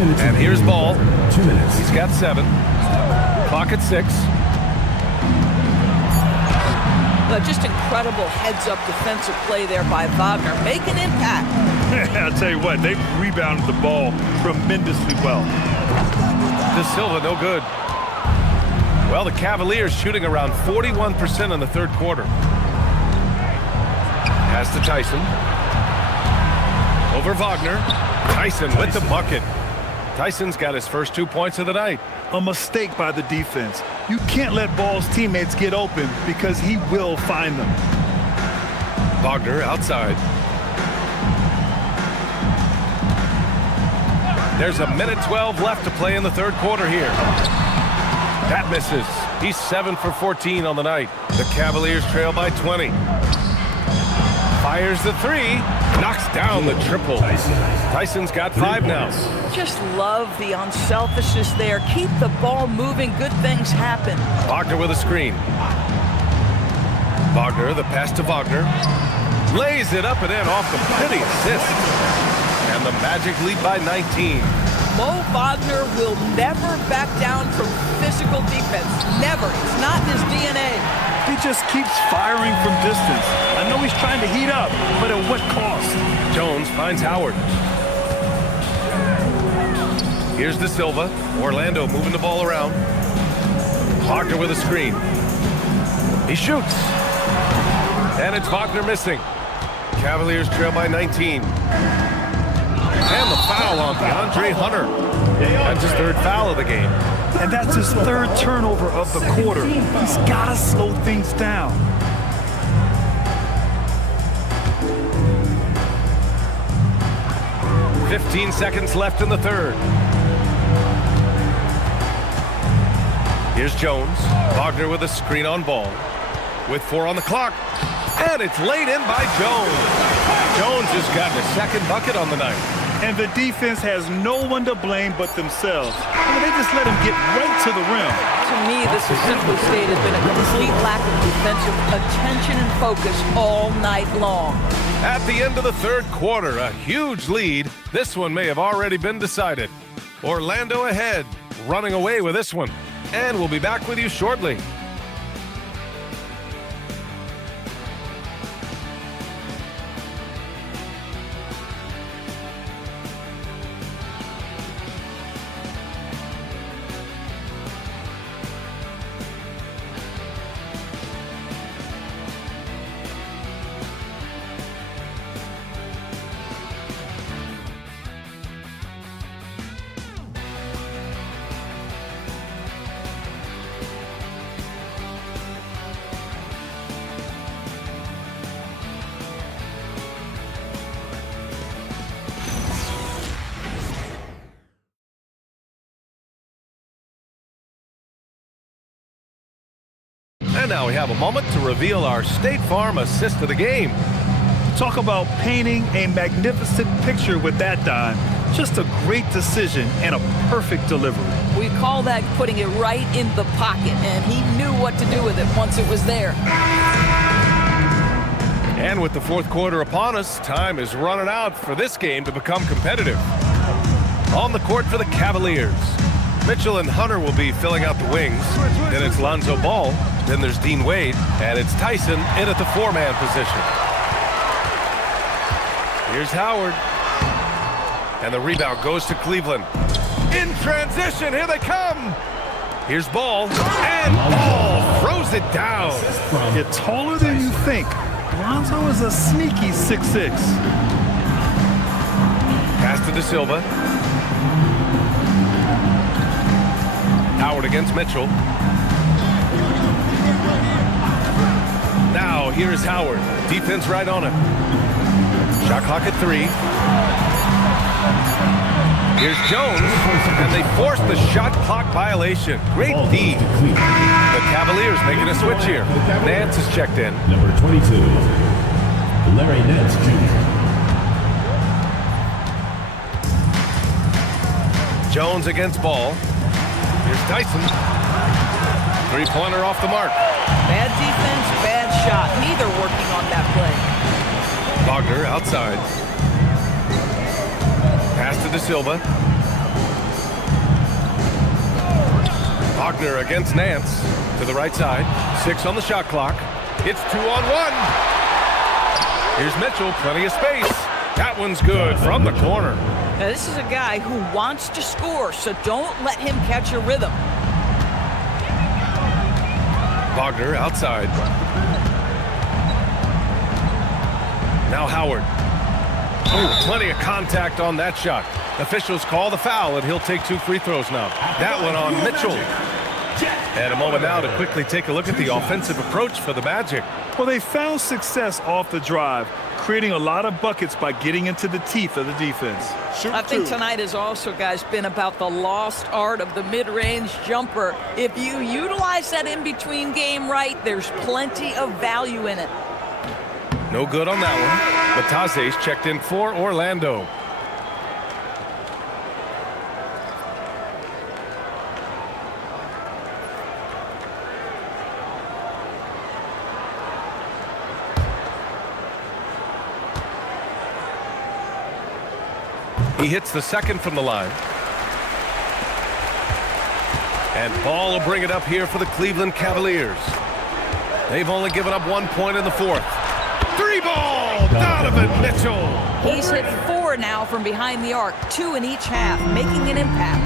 And here's Ball. 2 minutes. He's got 7. Clock at 6. Just incredible heads-up defensive play there by Wagner. Make an impact. I'll tell you what, they've rebounded the ball tremendously well. De Silva, no good. Well, the Cavaliers shooting around 41% in the third quarter. Pass to Tyson. Over Wagner. Tyson with the bucket. Tyson's got his first 2 points of the night. A mistake by the defense. You can't let Ball's teammates get open because he will find them. Wagner outside. There's a minute 12 left to play in the third quarter here. That misses. He's 7 for 14 on the night. The Cavaliers trail by 20. Fires the three. Knocks down the triple. Tyson's got 5 now. Just love the unselfishness there. Keep the ball moving. Good things happen. Wagner with a screen. Wagner, the pass to Wagner. Lays it up and in off the pretty assist. And the Magic lead by 19. Mo Wagner will never back down from physical defense. Never. It's not in his DNA. He just keeps firing from distance. I know he's trying to heat up, but at what cost? Jones finds Howard. Here's De Silva. Orlando moving the ball around. Wagner with a screen. He shoots. And it's Wagner missing. Cavaliers trail by 19. And the foul on DeAndre Hunter. That's his 3rd foul of the game. And that's his 3rd turnover of the quarter. He's got to slow things down. "15 seconds left in the 3rd. Here's Jones. Wagner with a screen on ball. With 4 on the clock. And it's laid in by Jones. Jones has gotten a 2nd bucket on the night. And the defense has no one to blame but themselves. They just let him get right to the rim. To me, this has simply stated been a complete lack of defensive attention and focus all night long. At the end of the 3rd quarter, a huge lead. This one may have already been decided. Orlando ahead, running away with this one. And we'll be back with you shortly. And now we have a moment to reveal our State Farm assist of the game. Talk about painting a magnificent picture with that dime. Just a great decision and a perfect delivery. We call that putting it right in the pocket, and he knew what to do with it once it was there. And with the 4th quarter upon us, time is running out for this game to become competitive. On the court for the Cavaliers, Mitchell and Hunter will be filling out the wings. Then it's Lonzo Ball. Then there's Dean Wade. And it's Tyson in at the 4-man position. Here's Howard. And the rebound goes to Cleveland. In transition, here they come. Here's Ball. And Ball throws it down. You're taller than you think. Lonzo is a sneaky 6'6". Pass to De Silva. Howard against Mitchell. Now, here is Howard. Defense right on him. Shot clock at 3. Here's Jones, and they force the shot clock violation. Great D. The Cavaliers making a switch here. Nance is checked in. Number 22, Larry Nance Jr. Jones against Ball. Here's Tyson. 3-pointer off the mark. Bad defense, bad shot. Neither working on that play. Wagner outside. Pass to De Silva. Wagner against Nance to the right side. 6 on the shot clock. It's 2-on-1. Here's Mitchell, plenty of space. That one's good from the corner. Now, this is a guy who wants to score, so don't let him catch a rhythm. Wagner outside. Now Howard. Oh, plenty of contact on that shot. Officials call the foul, and he'll take 2 free throws now. That one on Mitchell. And a moment now to quickly take a look at the offensive approach for the Magic. Well, they found success off the drive, creating a lot of buckets by getting into the teeth of the defense. I think tonight has also, guys, been about the lost art of the mid-range jumper. If you utilize that in-between game right, there's plenty of value in it. No good on that one. Batase's checked in for Orlando. He hits the second from the line. And Ball will bring it up here for the Cleveland Cavaliers. They've only given up 1 point in the fourth. 3-ball, Donovan Mitchell. He's hit 4 now from behind the arc, 2 in each half, making an impact.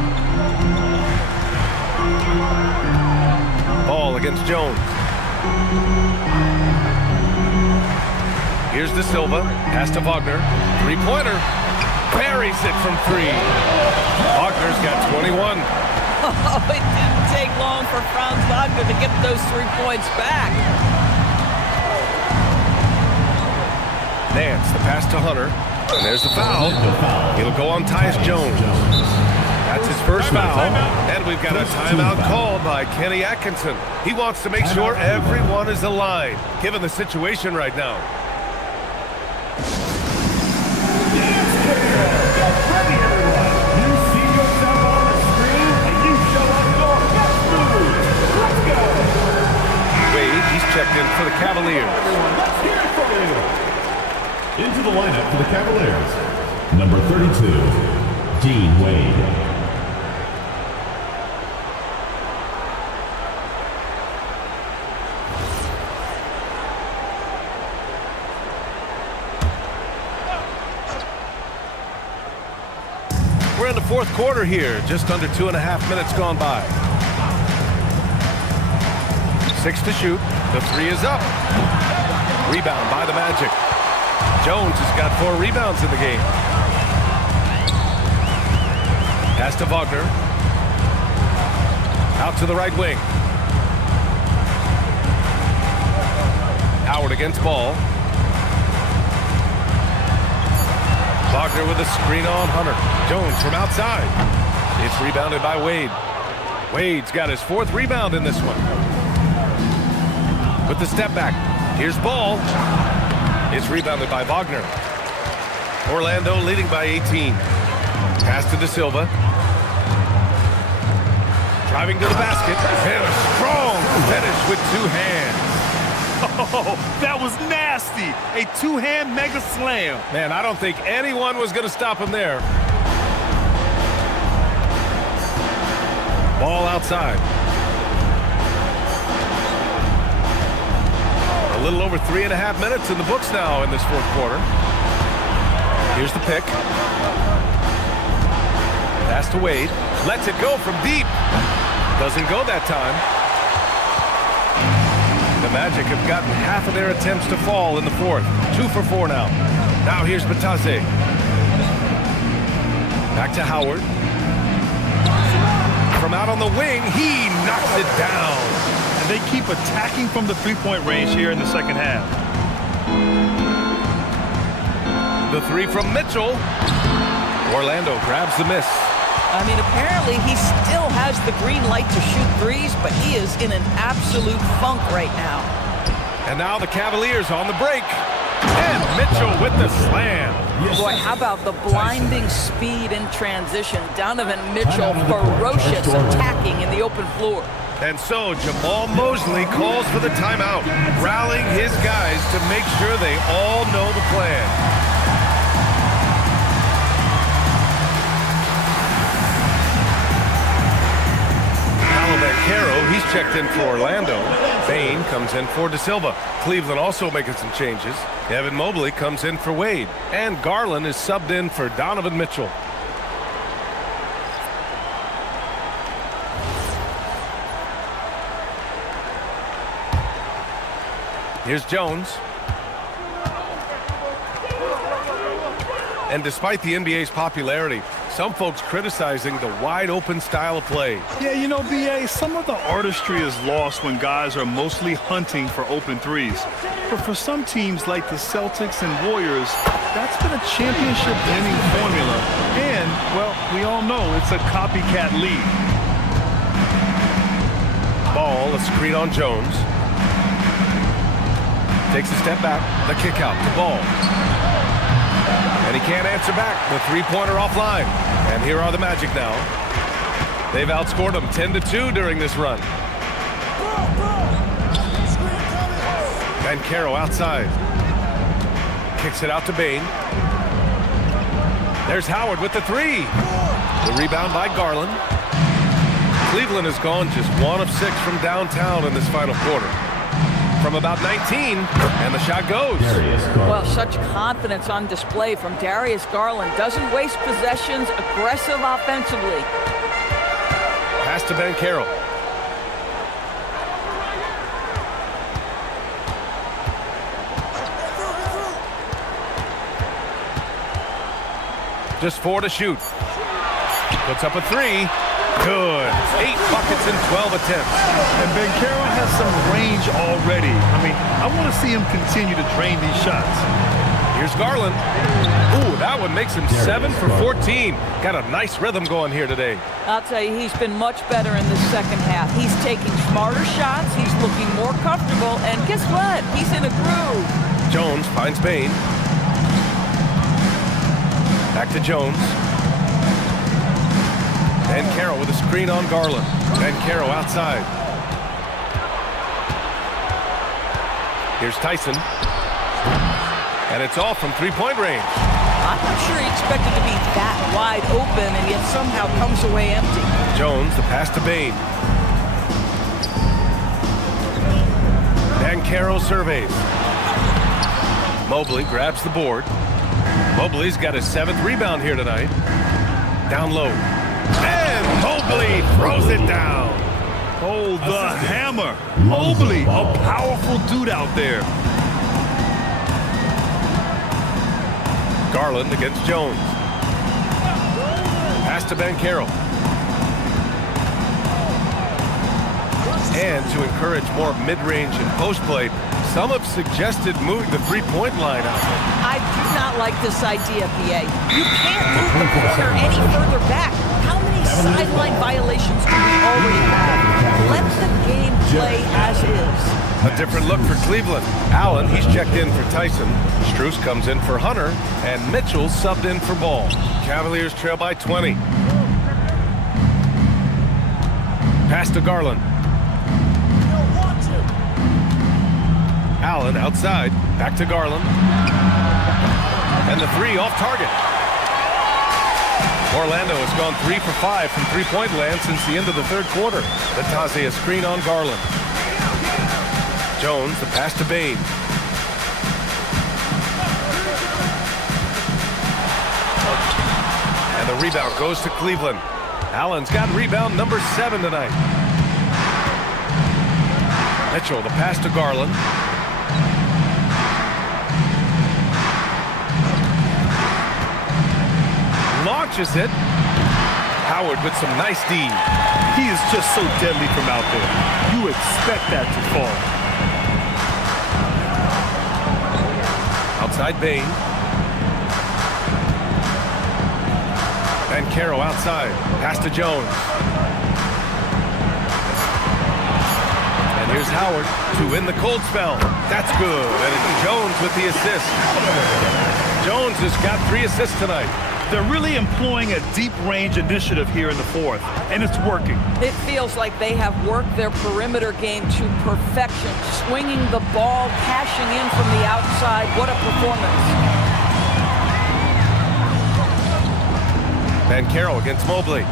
Ball against Jones. Here's De Silva, pass to Wagner. 3-pointer. Buries it from 3. Wagner's got 21. Oh, it didn't take long for Franz Wagner to get those 3 points back. Nance, the pass to Hunter. And there's the foul. It'll go on Tyus Jones. That's his first foul. And we've got a timeout called by Kenny Atkinson. He wants to make sure everyone is aligned, given the situation right now. Checked in for the Cavaliers. Let's hear it for you. Into the lineup for the Cavaliers, number 32, Dean Wade. We're in the fourth quarter here, just under 2.5 minutes gone by. 6 to shoot. The 3 is up. Rebound by the Magic. Jones has got 4 rebounds in the game. Pass to Wagner. Out to the right wing. Howard against Ball. Wagner with a screen on Hunter. Jones from outside. It's rebounded by Wade. Wade's got his 4th rebound in this one. With the step back. Here's Ball. It's rebounded by Wagner. Orlando leading by 18. Pass to De Silva. Driving to the basket. And a strong finish with 2 hands. Oh, that was nasty. A 2-hand mega slam. Man, I don't think anyone was going to stop him there. Ball outside. A little over 3.5 minutes in the books now in this fourth quarter. Here's the pick. Pass to Wade. Lets it go from deep. Doesn't go that time. The Magic have gotten half of their attempts to fall in the fourth. 2 for 4 now. Now here's Batase. Back to Howard. From out on the wing, he knocks it down. And they keep attacking from the 3-point range here in the second half. The 3 from Mitchell. Orlando grabs the miss. I mean, apparently he still has the green light to shoot threes, but he is in an absolute funk right now. And now the Cavaliers on the break. And Mitchell with the slam. Boy, how about the blinding speed in transition? Donovan Mitchell, ferocious attacking in the open floor. And so Jamal Mosley calls for the timeout, rallying his guys to make sure they all know the plan. Caro, he's checked in for Orlando. Bain comes in for De Silva. Cleveland also making some changes. Evan Mobley comes in for Wade. And Garland is subbed in for Donovan Mitchell. Here's Jones. And despite the NBA's popularity, some folks criticizing the wide-open style of play. Yeah, you know, B.A., some of the artistry is lost when guys are mostly hunting for open threes. But for some teams like the Celtics and Warriors, that's been a championship-winning formula. And, well, we all know it's a copycat league. Ball, a screen on Jones. Takes a step back. The kick out to Ball. And he can't answer back. The three-pointer offline. And here are the Magic now. They've outscored them 10-2 during this run. Banchero outside. Kicks it out to Bane. There's Howard with the three. The rebound by Garland. Cleveland has gone just 1 of 6 from downtown in this final quarter. From about 19, and the shot goes. Well, such confidence on display from Darius Garland. Doesn't waste possessions, aggressive offensively. Pass to Banchero. Just 4 to shoot. Puts up a 3. Good. 8 buckets in 12 attempts. And Banchero has some range already. I mean, I want to see him continue to drain these shots. Here's Garland. Ooh, that one makes him 7 for 14. Got a nice rhythm going here today. I'll tell you, he's been much better in the second half. He's taking smarter shots. He's looking more comfortable. And guess what? He's in a groove. Jones finds Bane. Back to Jones. Banchero with a screen on Garland. Banchero outside. Here's Tyson. And it's all from three-point range. I'm not sure he expected to be that wide open and yet somehow comes away empty. Jones, the pass to Bane. Banchero surveys. Mobley grabs the board. Mobley's got his 7th rebound here tonight. Down low. And Mobley throws it down. Oh, the hammer. Mobley, a powerful dude out there. Garland against Jones. Pass to Banchero. And to encourage more mid-range and post play, some have suggested moving the three-point line out. I do not like this idea, PA. You can't move the corner any further back. How many sideline violations do we already have? Let the game play as is. A different look for Cleveland. Allen, he's checked in for Tyson. Strus comes in for Hunter. And Mitchell subbed in for Ball. Cavaliers trail by 20. Pass to Garland. Allen outside. Back to Garland. And the 3 off target. Orlando has gone 3 for 5 from three-point land since the end of the third quarter. Batase a screen on Garland. Jones, the pass to Bane. And the rebound goes to Cleveland. Allen's got rebound number 7 tonight. Mitchell, the pass to Garland. Launches it. Howard with some nice D. He is just so deadly from out there. You expect that to fall. Outside Bane. Banchero outside. Pass to Jones. And here's Howard to win the cold spell. That's good. And it's Jones with the assist. Jones has got 3 assists tonight. They're really employing a deep range initiative here in the fourth, and it's working. It feels like they have worked their perimeter game to perfection, swinging the ball, cashing in from the outside. What a performance. Banchero against Mobley.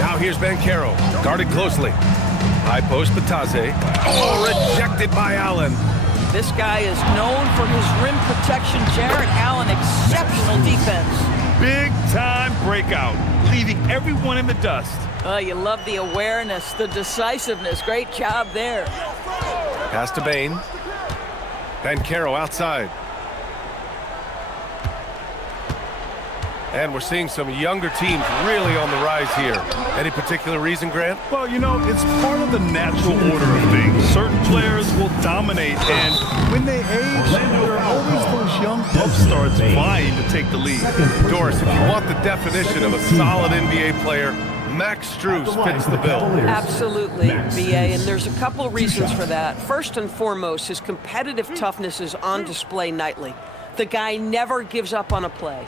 Now here's Banchero, guarded closely. High post Batase. Oh, rejected by Allen. This guy is known for his rim protection. Jarrett Allen, exceptional defense. Big-time breakout, leaving everyone in the dust. You love the awareness, the decisiveness. Great job there. Pass to Bane. Banchero outside. And we're seeing some younger teams really on the rise here. Any particular reason, Grant? Well, you know, it's part of the natural order of things. Certain players will dominate, and when they age, there are always those young upstarts vying to take the lead. Doris, if you want the definition of a solid NBA player, Max Strus fits the bill. Absolutely, BA, and there's a couple of reasons for that. First and foremost, his competitive toughness is on display nightly. The guy never gives up on a play.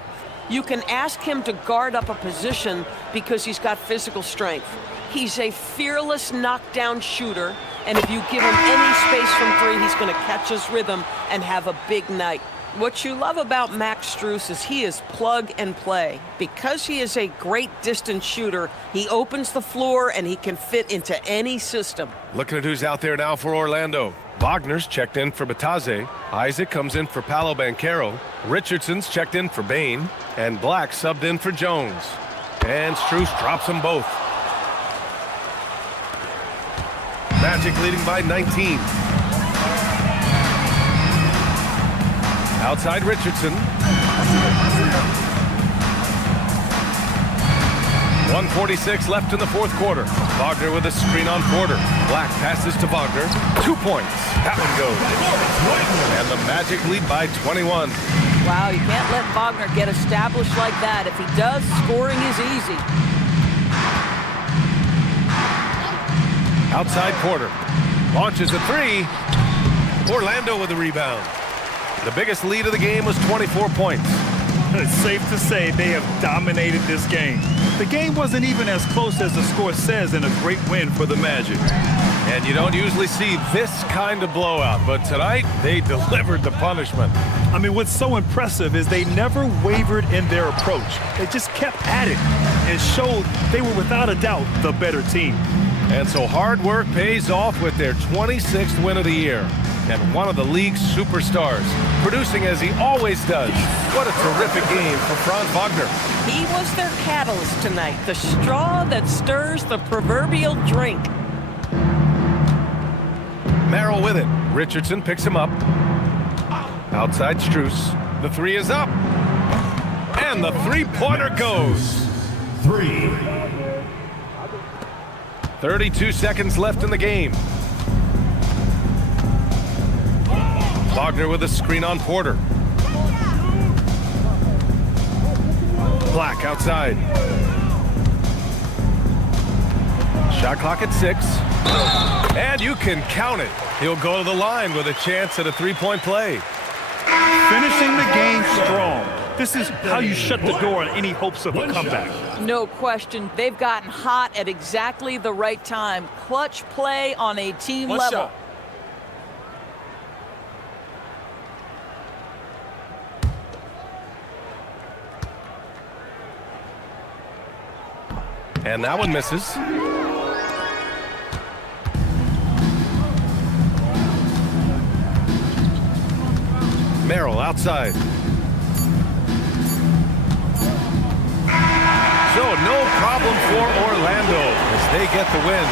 You can ask him to guard up a position because he's got physical strength. He's a fearless knockdown shooter, and if you give him any space from three, he's going to catch his rhythm and have a big night. What you love about Max Strus is he is plug and play. Because he is a great distance shooter, he opens the floor and he can fit into any system. Looking at who's out there now for Orlando. Wagner's checked in for Bataze. Isaac comes in for Paolo Banchero. Richardson's checked in for Bain. And Black subbed in for Jones. And Strus drops them both. Magic leading by 19. Outside Richardson. 1:46 left in the fourth quarter. Wagner with a screen on Porter. Black passes to Wagner. 2 points. That one goes. And the Magic lead by 21. Wow, you can't let Wagner get established like that. If he does, scoring is easy. Outside Porter. Launches a three. Orlando with the rebound. The biggest lead of the game was 24 points. It's safe to say they have dominated this game. The game wasn't even as close as the score says in a great win for the Magic. And you don't usually see this kind of blowout, but tonight they delivered the punishment. I mean, what's so impressive is they never wavered in their approach. They just kept at it and showed they were without a doubt the better team. And so hard work pays off with their 26th win of the year. And one of the league's superstars, producing as he always does. What a terrific game for Franz Wagner. He was their catalyst tonight, the straw that stirs the proverbial drink. Merrill with it. Richardson picks him up. Outside Strus. The three is up. And the three-pointer goes. 32 seconds left in the game. Wagner with a screen on Porter. Black outside. Shot clock at 6. And you can count it. He'll go to the line with a chance at a three-point play. Finishing the game strong. This is how you shut the door on any hopes of a comeback. No question. They've gotten hot at exactly the right time. Clutch play on a team level. And that one misses. Merrill outside. So no problem for Orlando as they get the win.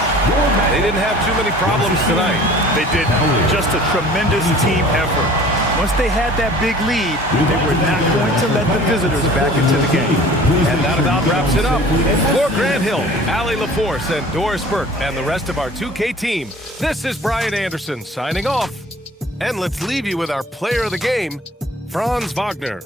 They didn't have too many problems tonight. They didn't. Just a tremendous team effort. Once they had that big lead, they were not going to let the visitors back into the game. And that about wraps it up. For Grant Hill, Allie LaForce, and Doris Burke, and the rest of our 2K team, this is Brian Anderson signing off. And let's leave you with our player of the game, Franz Wagner.